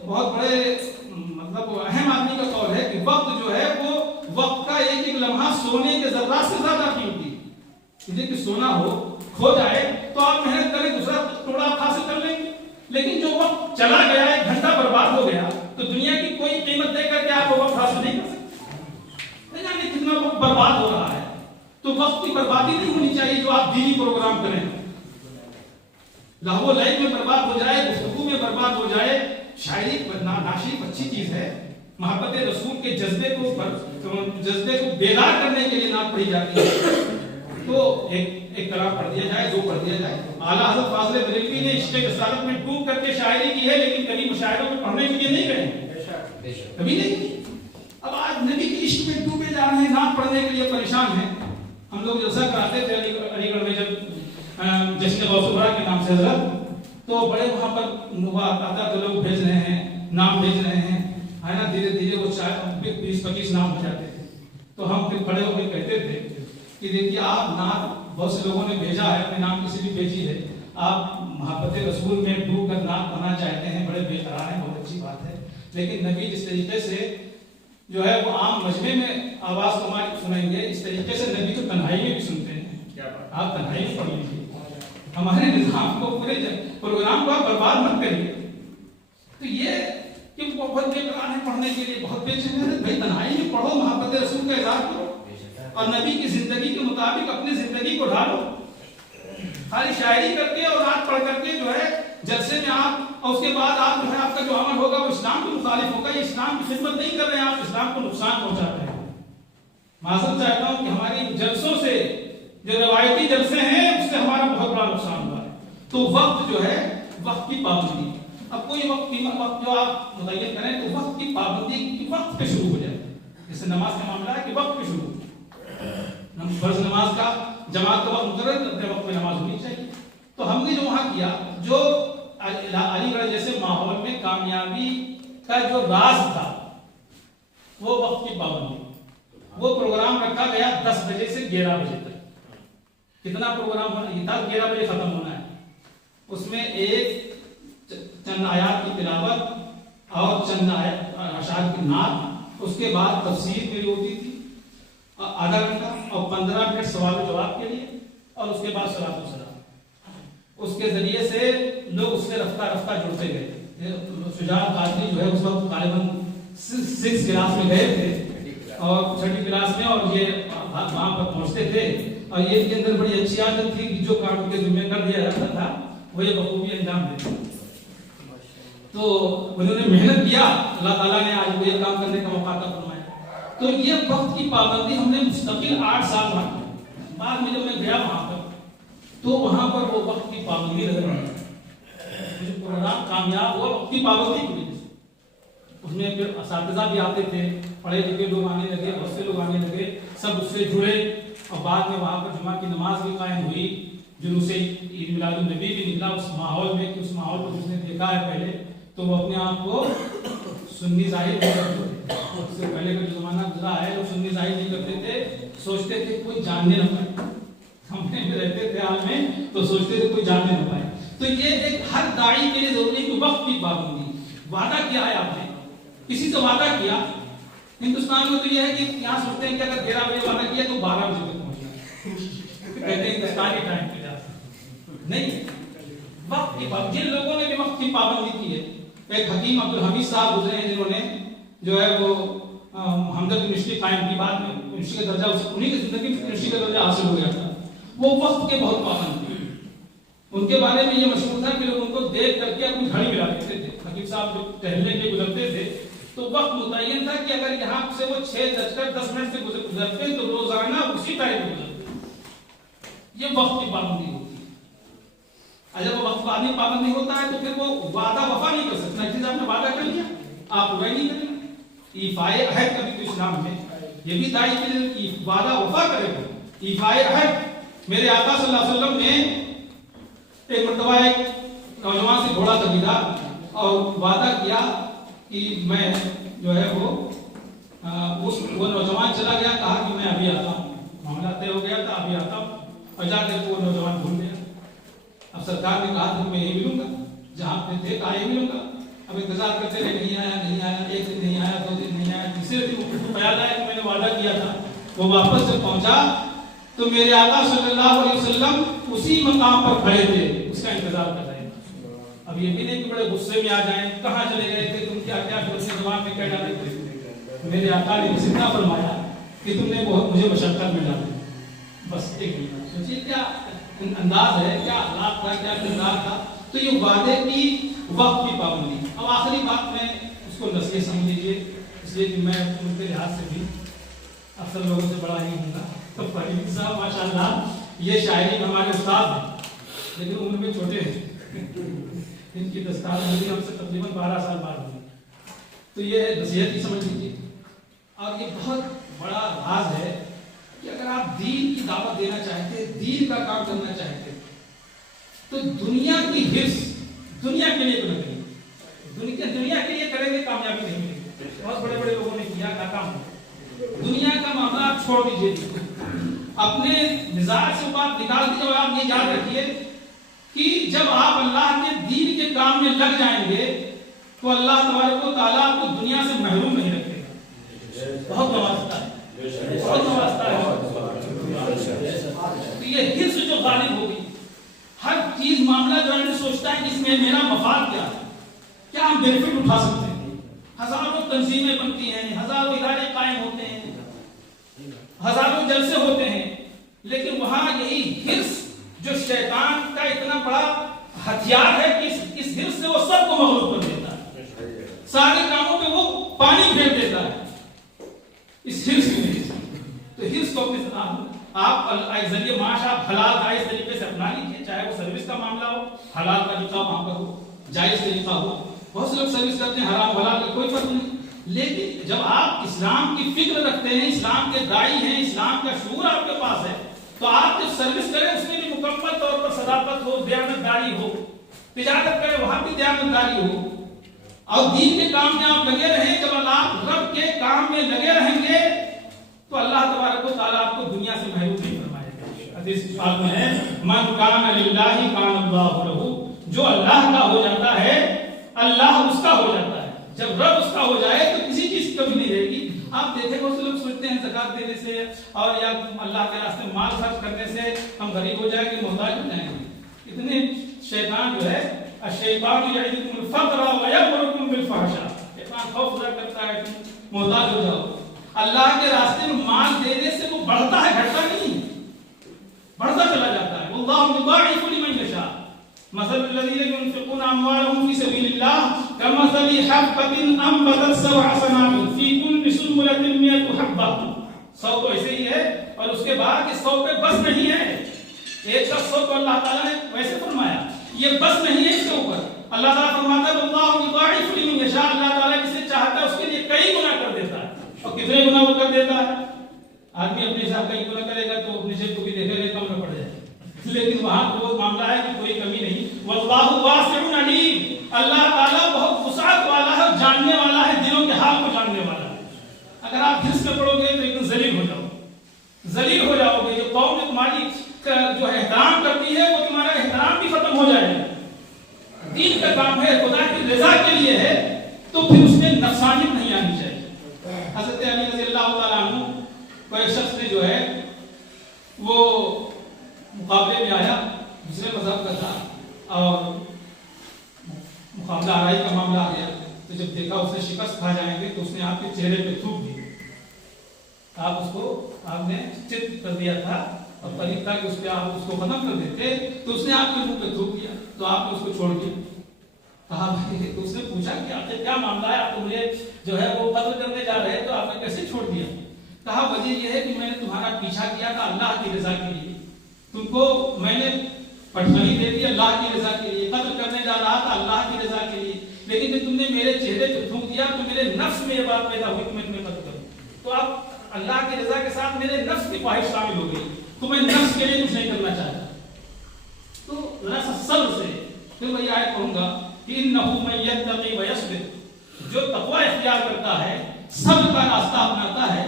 بہت بڑے مطلب اہم آدمی کا قول ہے کہ وقت جو ہے وہ وقت کا ایک لمحہ سونے کے ذرات سے زیادہ قیمتی ہے۔ کہ سونا ہو، کھو جائے تو آپ محنت کریں، دوسرا ٹکڑا آپ حاصل کر لیں گے، لیکن جو وقت چلا گیا، 1 گھنٹہ برباد ہو گیا، تو دنیا کی کوئی قیمت دے کر کے آپ وہ وقت حاصل نہیں کر سکتے۔ یعنی کتنا وقت برباد ہو رہا ہے۔ تو وقت کی بربادی نہیں ہونی چاہیے جو آپ دینی پروگرام کریں، لہو لعب میں برباد ہو جائے، گفتگو میں برباد ہو جائے، شاعری ناشید اچھی چیز ہے، محبت رسول کے جذبے کو بیدار کرنے کے لیے نعت پڑھی جاتی ہے، تو ایک کلام پڑھ دیا جائے، دو پڑھ دیا جائے۔ اعلیٰ حضرت فاضل بریلوی نے عشق رسالت میں ڈوب کر کے شاعری کی ہے، لیکن کبھی مشاعروں میں پڑھنے کے لیے نہیں گئے، کبھی نہیں کی۔ اب آج نبی کی عشق میں ڈوبے جا رہے ہیں، نعت پڑھنے کے لیے پریشان ہیں۔ ہم لوگ جلسہ کراتے تھے علی گڑھ میں جب جشن غوث الورا کے نام سے حضرت، تو بڑے وہاں پر ہوا آتا تو لوگ بھیج رہے ہیں، نام بھیج رہے ہیں، ہے نا، دھیرے دھیرے وہ 20-25 نام ہو جاتے تھے۔ تو ہم پھر کھڑے ہو کے کہتے تھے کہ دیکھیے آپ نعت بہت سے لوگوں نے بھیجا ہے، اپنے نام کسی بھی بھیجی ہے، آپ محبت رسول میں ڈوب کر نعت پڑھنا چاہتے ہیں، بڑے بے قرار ہیں، بہت اچھی بات ہے، لیکن نبی جس طریقے سے جو ہے وہ عام مجمع میں آواز کمائی سنیں گے، اس طریقے سے نبی تو تنہائی میں بھی سنتے ہیں۔ آپ تنہائی میں پڑھ لیجیے، ہمارے نظام کو پورے پروگرام کو آپ برباد مت کریے۔ تو یہ کہ وہ بہت بے قرار ہیں پڑھنے کے لیے، بہت بے چین ہیں، بھائی تنہائی میں پڑھو، محبت رسول کا اظہار کرو اور نبی کی زندگی کے مطابق اپنی زندگی کو ڈھالو۔ خالی شاعری کر کے اور نعت پڑھ کر کے جو ہے جلسے میں آپ، اور اس کے بعد آپ جو ہے آپ کا جو عمل ہوگا وہ اسلام کے مخالف ہوگا، یہ اسلام کی خدمت نہیں کر رہے ہیں، آپ اسلام کو نقصان پہنچاتے ہیں۔ معذرت چاہتا ہوں کہ ہماری جلسوں سے، جو روایتی جلسے ہیں، اس سے ہمارا بہت بڑا نقصان ہوا ہے۔ تو وقت جو ہے، وقت کی پابندی، اب کوئی وقت جو آپ متعین کریں تو وقت کی پابندی کی وقت پہ شروع ہو جائے، جیسے نماز کا معاملہ ہے کہ وقت پہ شروع، فرض نماز کا جماعت کا وقت مقرر کرتے وقت میں نماز ہونی چاہیے۔ تو ہم نے جو وہاں کیا، جو علی گڑھ جیسے ماحول میں کامیابی کا جو راز تھا وہ وقت کی پابندی۔ وہ پروگرام رکھا گیا 10 بجے سے 11 بجے تک۔ کتنا پروگرام ہونا یہ تھا؟ 11 بجے ختم ہونا ہے۔ اس میں ایک چند آیات کی تلاوت اور چند اشعار کی نعت، اس کے بعد تفسیر میری ہوتی تھی آدھا گھنٹہ، اور 15 منٹ سوال و جواب کے لیے، اور اس کے بعد صلاۃ و سلام۔ اس کے ذریعے سے لوگ اس سے رفتہ رفتہ جڑتے گئے۔ شجاع قادری جو ہے اس وقت غالباً 6 کلاس میں گئے تھے اور 6ٹھی کلاس میں، اور یہ وہاں پر پہنچتے تھے، اور یہ ان کے اندر بڑی اچھی عادت تھی کہ جو کام ان کے ذمہ کر دیا جاتا تھا وہ یہ بخوبی انجام دیتے۔ تو انہوں نے محنت کیا، اللہ تعالیٰ نے آج وہ یہ کام کرنے کا موقع عطا فرمایا۔ تو یہ وقت کی پابندی ہم نے مستقل 8 سال وہاں کی۔ بعد میں جب میں گیا وہاں پر تو وہاں پر وہ وقت کی پابندی نظر آئی، مجھے پروگرام کامیاب ہوا وقت کی پابندی کی وجہ سے۔ اس میں پھر اساتذہ بھی آتے تھے، پڑھے لکھے لوگ آنے لگے، بہت سے لوگ آنے لگے، سب اس سے جڑے، اور بعد میں وہاں پر جمعہ کی نماز بھی قائم ہوئی، جلوس عید میلاد النبی بھی نکلا اس ماحول میں، کہ اس ماحول کو جس نے دیکھا ہے پہلے تو وہ اپنے آپ کو سنی ظاہر نہیں کرتے تھے۔ اس سے پہلے کا جو زمانہ گزرا ہے وہ سنی ظاہر نہیں کرتے تھے، سوچتے تھے کوئی جاننے نہ پائے، ہم میں رہتے تھے حال میں تو سوچتے تھے کوئی جاننے نہ پائے۔ تو یہ ایک ہر داعی کے لیے ضروری ہے کہ وقت کی پابندی۔ وعدہ کیا ہے آپ نے، کسی سے وعدہ کیا، ہندوستان میں تو یہ ہے کہ یہاں سوچتے ہیں کہ اگر 13 بجے وعدہ کیا تو 12 بجے تک پہنچنا، کہتے ہیں ہندوستانی ٹائم پہ جاتا نہیں۔ وقت کی پابندی، جن لوگوں نے بھی وقت کی پابندی کی ہے، ایک حکیم عبدالحمید صاحب گزرے ہیں جنہوں نے جو ہے وہ ہمدرد یونیورسٹی قائم کی، بعد میں یونیورسٹی کا درجہ انہیں کی زندگی میں یونیورسٹی کا درجہ حاصل ہو گیا تھا۔ وہ وقت کے بہت پابند تھے، ان کے بارے میں یہ مشہور تھا کہ لوگ ان کو دیکھ کر کے اپنی گھڑی ملا دیتے تھے۔ حکیم صاحب جب ٹہلنے کے گزرتے تھے تو وقت متعین تھا کہ اگر یہاں سے وہ 6:10 سے گزرتے تو روزانہ اسی ٹائم پہ گزرتے۔ یہ وقت کی پابندی ہوتی ہے۔ اگر وہ وقت بعد پابندی ہوتا ہے تو پھر وہ وعدہ وفا نہیں کر سکتا، جیسے آپ نے وعدہ کر لیا آپ پورا ہی نہیں کریں گے۔ ایفائے عہد کبھی تو اسلام میں یہ بھی داعی کے لیے وعدہ وفا کرے گا، ایفائے عہد۔ میرے آقا صلی اللہ علیہ وسلم نے ایک مرتبہ ایک نوجوان سے گھوڑا خریدا اور وعدہ کیا کہ میں جو ہے وہ نوجوان چلا گیا، کہا کہ میں ابھی آتا ہوں، معاملہ طے ہو گیا تھا ابھی آتا ہوں، اور جا کر وہ نوجوان بھول گیا۔ اب سرکار نے کہا کہ میں یہی ملوں گا جہاں پہ تھے، کہا یہی ملوں گا۔ اب انتظار کرتے رہے، نہیں آیا نہیں آیا، ایک دن نہیں آیا، 2 دن نہیں آیا، تیسرے دن اس کو خیال آیا کہ میں نے وعدہ کیا تھا۔ وہ واپس جب پہنچا تو میرے آقا صلی اللہ علیہ وسلم اسی مقام پر کھڑے تھے، اس کا انتظار کر رہے ہیں۔ اب یہ بھی نہیں کہ بڑے غصے میں آ جائیں، کہاں چلے گئے تھے تم، کیا کیا پھر اپنے زبان میں کہہ ڈالے تھے۔ میرے آقا نے بس اتنا فرمایا کہ تم نے مجھے مشقت میں ڈالا، بس ایک منٹ۔ سوچیے کیا انداز ہے، کیا اخلاق تھا، کیا کردار تھا۔ تو تو یہ وعدے کی وقت کی پابندی. اب آخری بات میں اس کو نصیحت سمجھ لیجیے، اس لیے کہ میں ان کے لحاظ سے بھی اکثر لوگوں سے بڑا نہیں ہوں گا. تو فرید صاحب ماشاء اللہ یہ شاعری میں ہمارے استاد ہیں لیکن عمر میں چھوٹے ہیں. ان کی دستار ہوئی ہم سے تقریباً 12 سال بعد ہوئی. تو یہ نصیحت ہی سمجھ لیجیے. اور یہ بہت بڑا راز ہے کہ اگر آپ دین کی دعوت دینا چاہتے ہیں، دین کا کام کرنا چاہتے ہیں، تو دنیا کی حرص دنیا کے لیے نہ کریں. دنیا کے لیے کریں گے کامیابی نہیں ملے گی. بہت بڑے بڑے لوگوں نے کیا ناکام ہو. دنیا کا معاملہ آپ چھوڑ دیجیے، اپنے مزاج سے بات نکال دیجیے. اور آپ یہ یاد رکھیے کہ جب آپ اللہ کے دین کے کام میں لگ جائیں گے تو اللہ تبارک و تعالیٰ آپ کو دنیا سے محروم نہیں رکھے گا. بہت نوازتا ہے، بہت نوازتا ہے. تو یہ حرص جو غالب ہوگی، ہر چیز معاملہ جو ہے سوچتا ہے کہ اس میں میرا مفاد کیا ہے، کیا ہم بینیفٹ اٹھا سکتے ہیں. ہزاروں تنظیمیں بنتی ہیں، ہزاروں ادارے قائم ہوتے ہیں، ہزاروں جلسے ہوتے ہیں، لیکن وہاں یہی حرص جو شیطان کا اتنا بڑا ہتھیار ہے کہ اس حرص سے وہ سب کو مغلوب کر دیتا ہے. سارے کاموں پہ وہ پانی پھیر دیتا ہے اس حرص کی وجہ سے. تو حرص کو اپنے آپ ایک ذریعے معاش آپ حلال جائز طریقے سے اپنا لیجیے. چاہے وہ سروس کا معاملہ ہو، حلال کا طریقہ وہاں پر ہو، جائز طریقہ ہو. بہت سے لوگ سروس کرتے ہیں حرام حلال کا کوئی فرق نہیں. لیکن جب آپ اسلام کی فکر رکھتے ہیں، اسلام کے داعی ہیں، اسلام کا شعور آپ کے پاس ہے، تو آپ جب سروس کریں اس میں بھی مکمل طور پر صداقت ہو، دیانتداری ہو. تجارت کریں وہاں بھی دیانتداری ہو. اور دین کے کام میں آپ لگے رہیں. جب آپ رب کے کام میں لگے رہیں گے تو اللہ تبارک و تعالیٰ آپ کو دنیا سے محروم نہیں فرمائے گا. حدیث پاک میں ہے من کان للہ کان اللہ لہ. جو اللہ کا ہو جاتا ہے اللہ اس کا ہو جاتا ہے. جب رب اس کا ہو جائے تو کسی چیز کی کمی نہیں رہے گی. آپ دیکھیں بہت سے لوگ سوچتے ہیں زکات دینے سے اور یا اللہ کے راستے میں مال خرچ کرنے سے ہم غریب ہو جائیں گے، محتاج ہو جائیں گے. اتنے شیطان جو ہے الشیطان یعدکم الفقر ویأمرکم بالفحشاء. شیطان خوف زدہ کرتا ہے کہ محتاج ہو جاؤ. اللہ کے راستے میں مال دینے سے وہ بڑھتا ہے، گھٹتا نہیں، بڑھتا چلا جاتا ہے. واللہ یضاعف لمن یشاء. مثل الذين ينفقون اموالهم في سبيل الله كمثل حبة انبتت 7 سنابل في كل سنبلة 100 حبة. 100 تو ایسے ہی ہے اور اس کے بعد اس 100 پہ بس نہیں ہے. ایک کا 100 تو اللہ تعالیٰ نے ویسے فرمایا، یہ بس نہیں ہے اس کے اوپر. اللہ تعالیٰ فرماتا ہے واللہ یضاعف لمن یشاء. اللہ تعالیٰ جسے چاہتا ہے اس کے لیے کئی گنا کر دیتا ہے. اور کتنے گنا وہ کر دیتا ہے؟ آدمی اپنے حساب کئی گنا کرے گا تو اپنے جیب کو بھی دیکھے گا کم نہ پڑ جائے. لیکن وہاں تو وہ معاملہ ہے کہ کوئی کمی نہیں. واللہ واسع علیم. اللہ تعالیٰ بہت وسعت والا ہے، جاننے والا ہے، دلوں کے حال کو جاننے والا ہے. اگر آپ حرص میں پڑو گے تو ایک دن ذلیل ہو جاؤ گے، ذلیل ہو جاؤ گے. جو قوم تمہاری جو احترام کرتی ہے وہ تمہارا احترام بھی ختم ہو جائے گا. دین کا کام ہے، خدا کی رضا کے لیے ہے، تو پھر اس میں نفسانیت نہیں آنی چاہیے. حضرت علی رضی اللہ تعالیٰ عنہ کو ایک شخص نے جو ہے وہ مقابلے میں آیا، دوسرے مذہب کا تھا اور مقابلہ آرائی کا معاملہ آ گیا. تو جب دیکھا اسے شکست کھا جائیں گے تو اس نے آپ کے چہرے پہ تھوک دی. آپ نے چت کر دیا تھا اور طریق تھا کہ اس پہ آپ اس کو ختم کر دیتے، تو اس نے آپ کے منہ پہ تھوک دیا. تو آپ نے اس کو چھوڑ دیا. کہا بھائی، تو اس نے پوچھا کہ آپ سے کیا معاملہ ہے، آپ کو مجھے جو ہے وہ قتل کرنے جا رہے تو آپ نے کیسے چھوڑ دیا؟ کہا وجہ یہ ہے کہ میں نے تمہارا پیچھا کیا تھا اللہ کی رضا کے لیے، تم کو میں نے پٹخنی دے دی اللہ کی رضا کے لیے، قتل کرنے جا رہا تھا اللہ کی رضا کے لیے، لیکن جب تم نے میرے چہرے پہ تھوک دیا تو میرے نفس میں یہ بات پیدا ہوئی کہ میں تمہیں قتل کروں. تو اب اللہ کی رضا کے ساتھ میرے نفس کی خواہش شامل ہو گئی، تو میں نفس کے لیے کچھ نہیں کرنا چاہتا. تو ذرا سا صبر سے پھر وہی آیت پڑھوں گا کہ انه من یتقی ویصبر. جو تقوی اختیار کرتا ہے، صبر کا راستہ اپناتا ہے،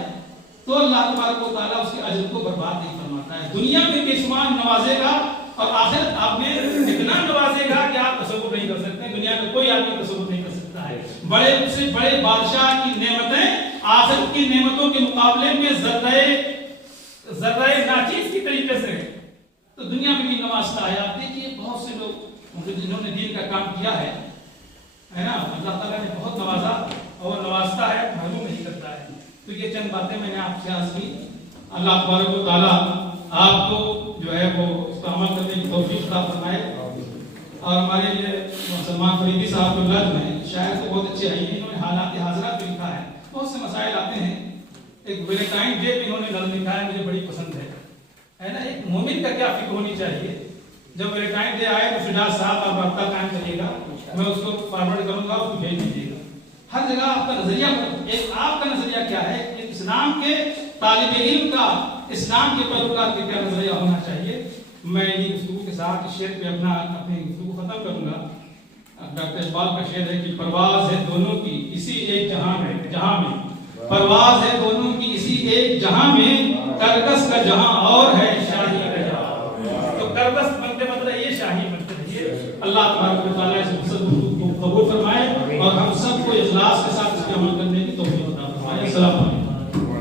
تو اللہ تبارک و تعالیٰ اس کے اجر کو برباد نہیں فرماتا ہے. دنیا میں بے شمار نوازے گا اور آخرت آپ میں اتنا نوازے گا کہ آپ تصور نہیں کر سکتے. دنیا میں کوئی آدمی تصور نہیں کر سکتا ہے. بڑے سے بڑے بادشاہ کی نعمتیں آخرت کی نعمتوں کے مقابلے میں ذرہ ناچیز کی طریقے سے. تو دنیا میں بھی نوازتا ہے. آپ دیکھیے بہت سے لوگ جنہوں نے دین کا کام کیا ہے نا، اللہ تعالیٰ نے بہت نوازا اور نوازتا ہے، محروم نہیں کرتا ہے. تو یہ چند باتیں میں نے آپ سے عرض کی. اللہ تبارک و تعالیٰ آپ کو جو ہے وہ اس پر عمل کرنے کی توفیق عطا فرمائے. اور ہمارے یہ سلمان فریدی صاحب جو نظم ہیں شاعر تو بہت اچھے ہیں، انہوں نے حالات حاضرات بھی لکھا ہے، بہت سے مسائل آتے ہیں. ایک ویلنٹائن ڈے پہ انہوں نے نظم لکھا ہے، مجھے بڑی پسند ہے نا. ایک مومن کا کیا فکر ہونی چاہیے، جب ویلنٹائن ڈے آئے تو شجاع صاحب آپ رابطہ قائم کریے گا، میں اس کو فارورڈ کروں گا، اس کو بھیج دیجیے گا. ہر جگہ آپ کا نظریہ، ایک آپ کا نظریہ کیا ہے، ایک اسلام کے طالب علم کا، اسلام کے پیروکار کا کیا نظریہ ہونا چاہیے. میں انہی گفتگو کے ساتھ اس شعر پہ اپنی گفتگو ختم کروں گا. ڈاکٹر اقبال کا شعر ہے کہ پرواز ہے دونوں کی اسی ایک جہاں میں پرواز ہے دونوں کی اسی ایک جہاں میں، کرکس کا جہاں اور ہے شاہی کا جہاں. تو کرکس بنتے مطلب یہ شاہی بنتے رہیے. اللہ تبارک و تعالیٰ اس کو قبول فرمائے اور ہم سب کو اخلاص کے ساتھ اس کے عمل کرنے کی توفیق عطا فرمائے. السلام علیکم.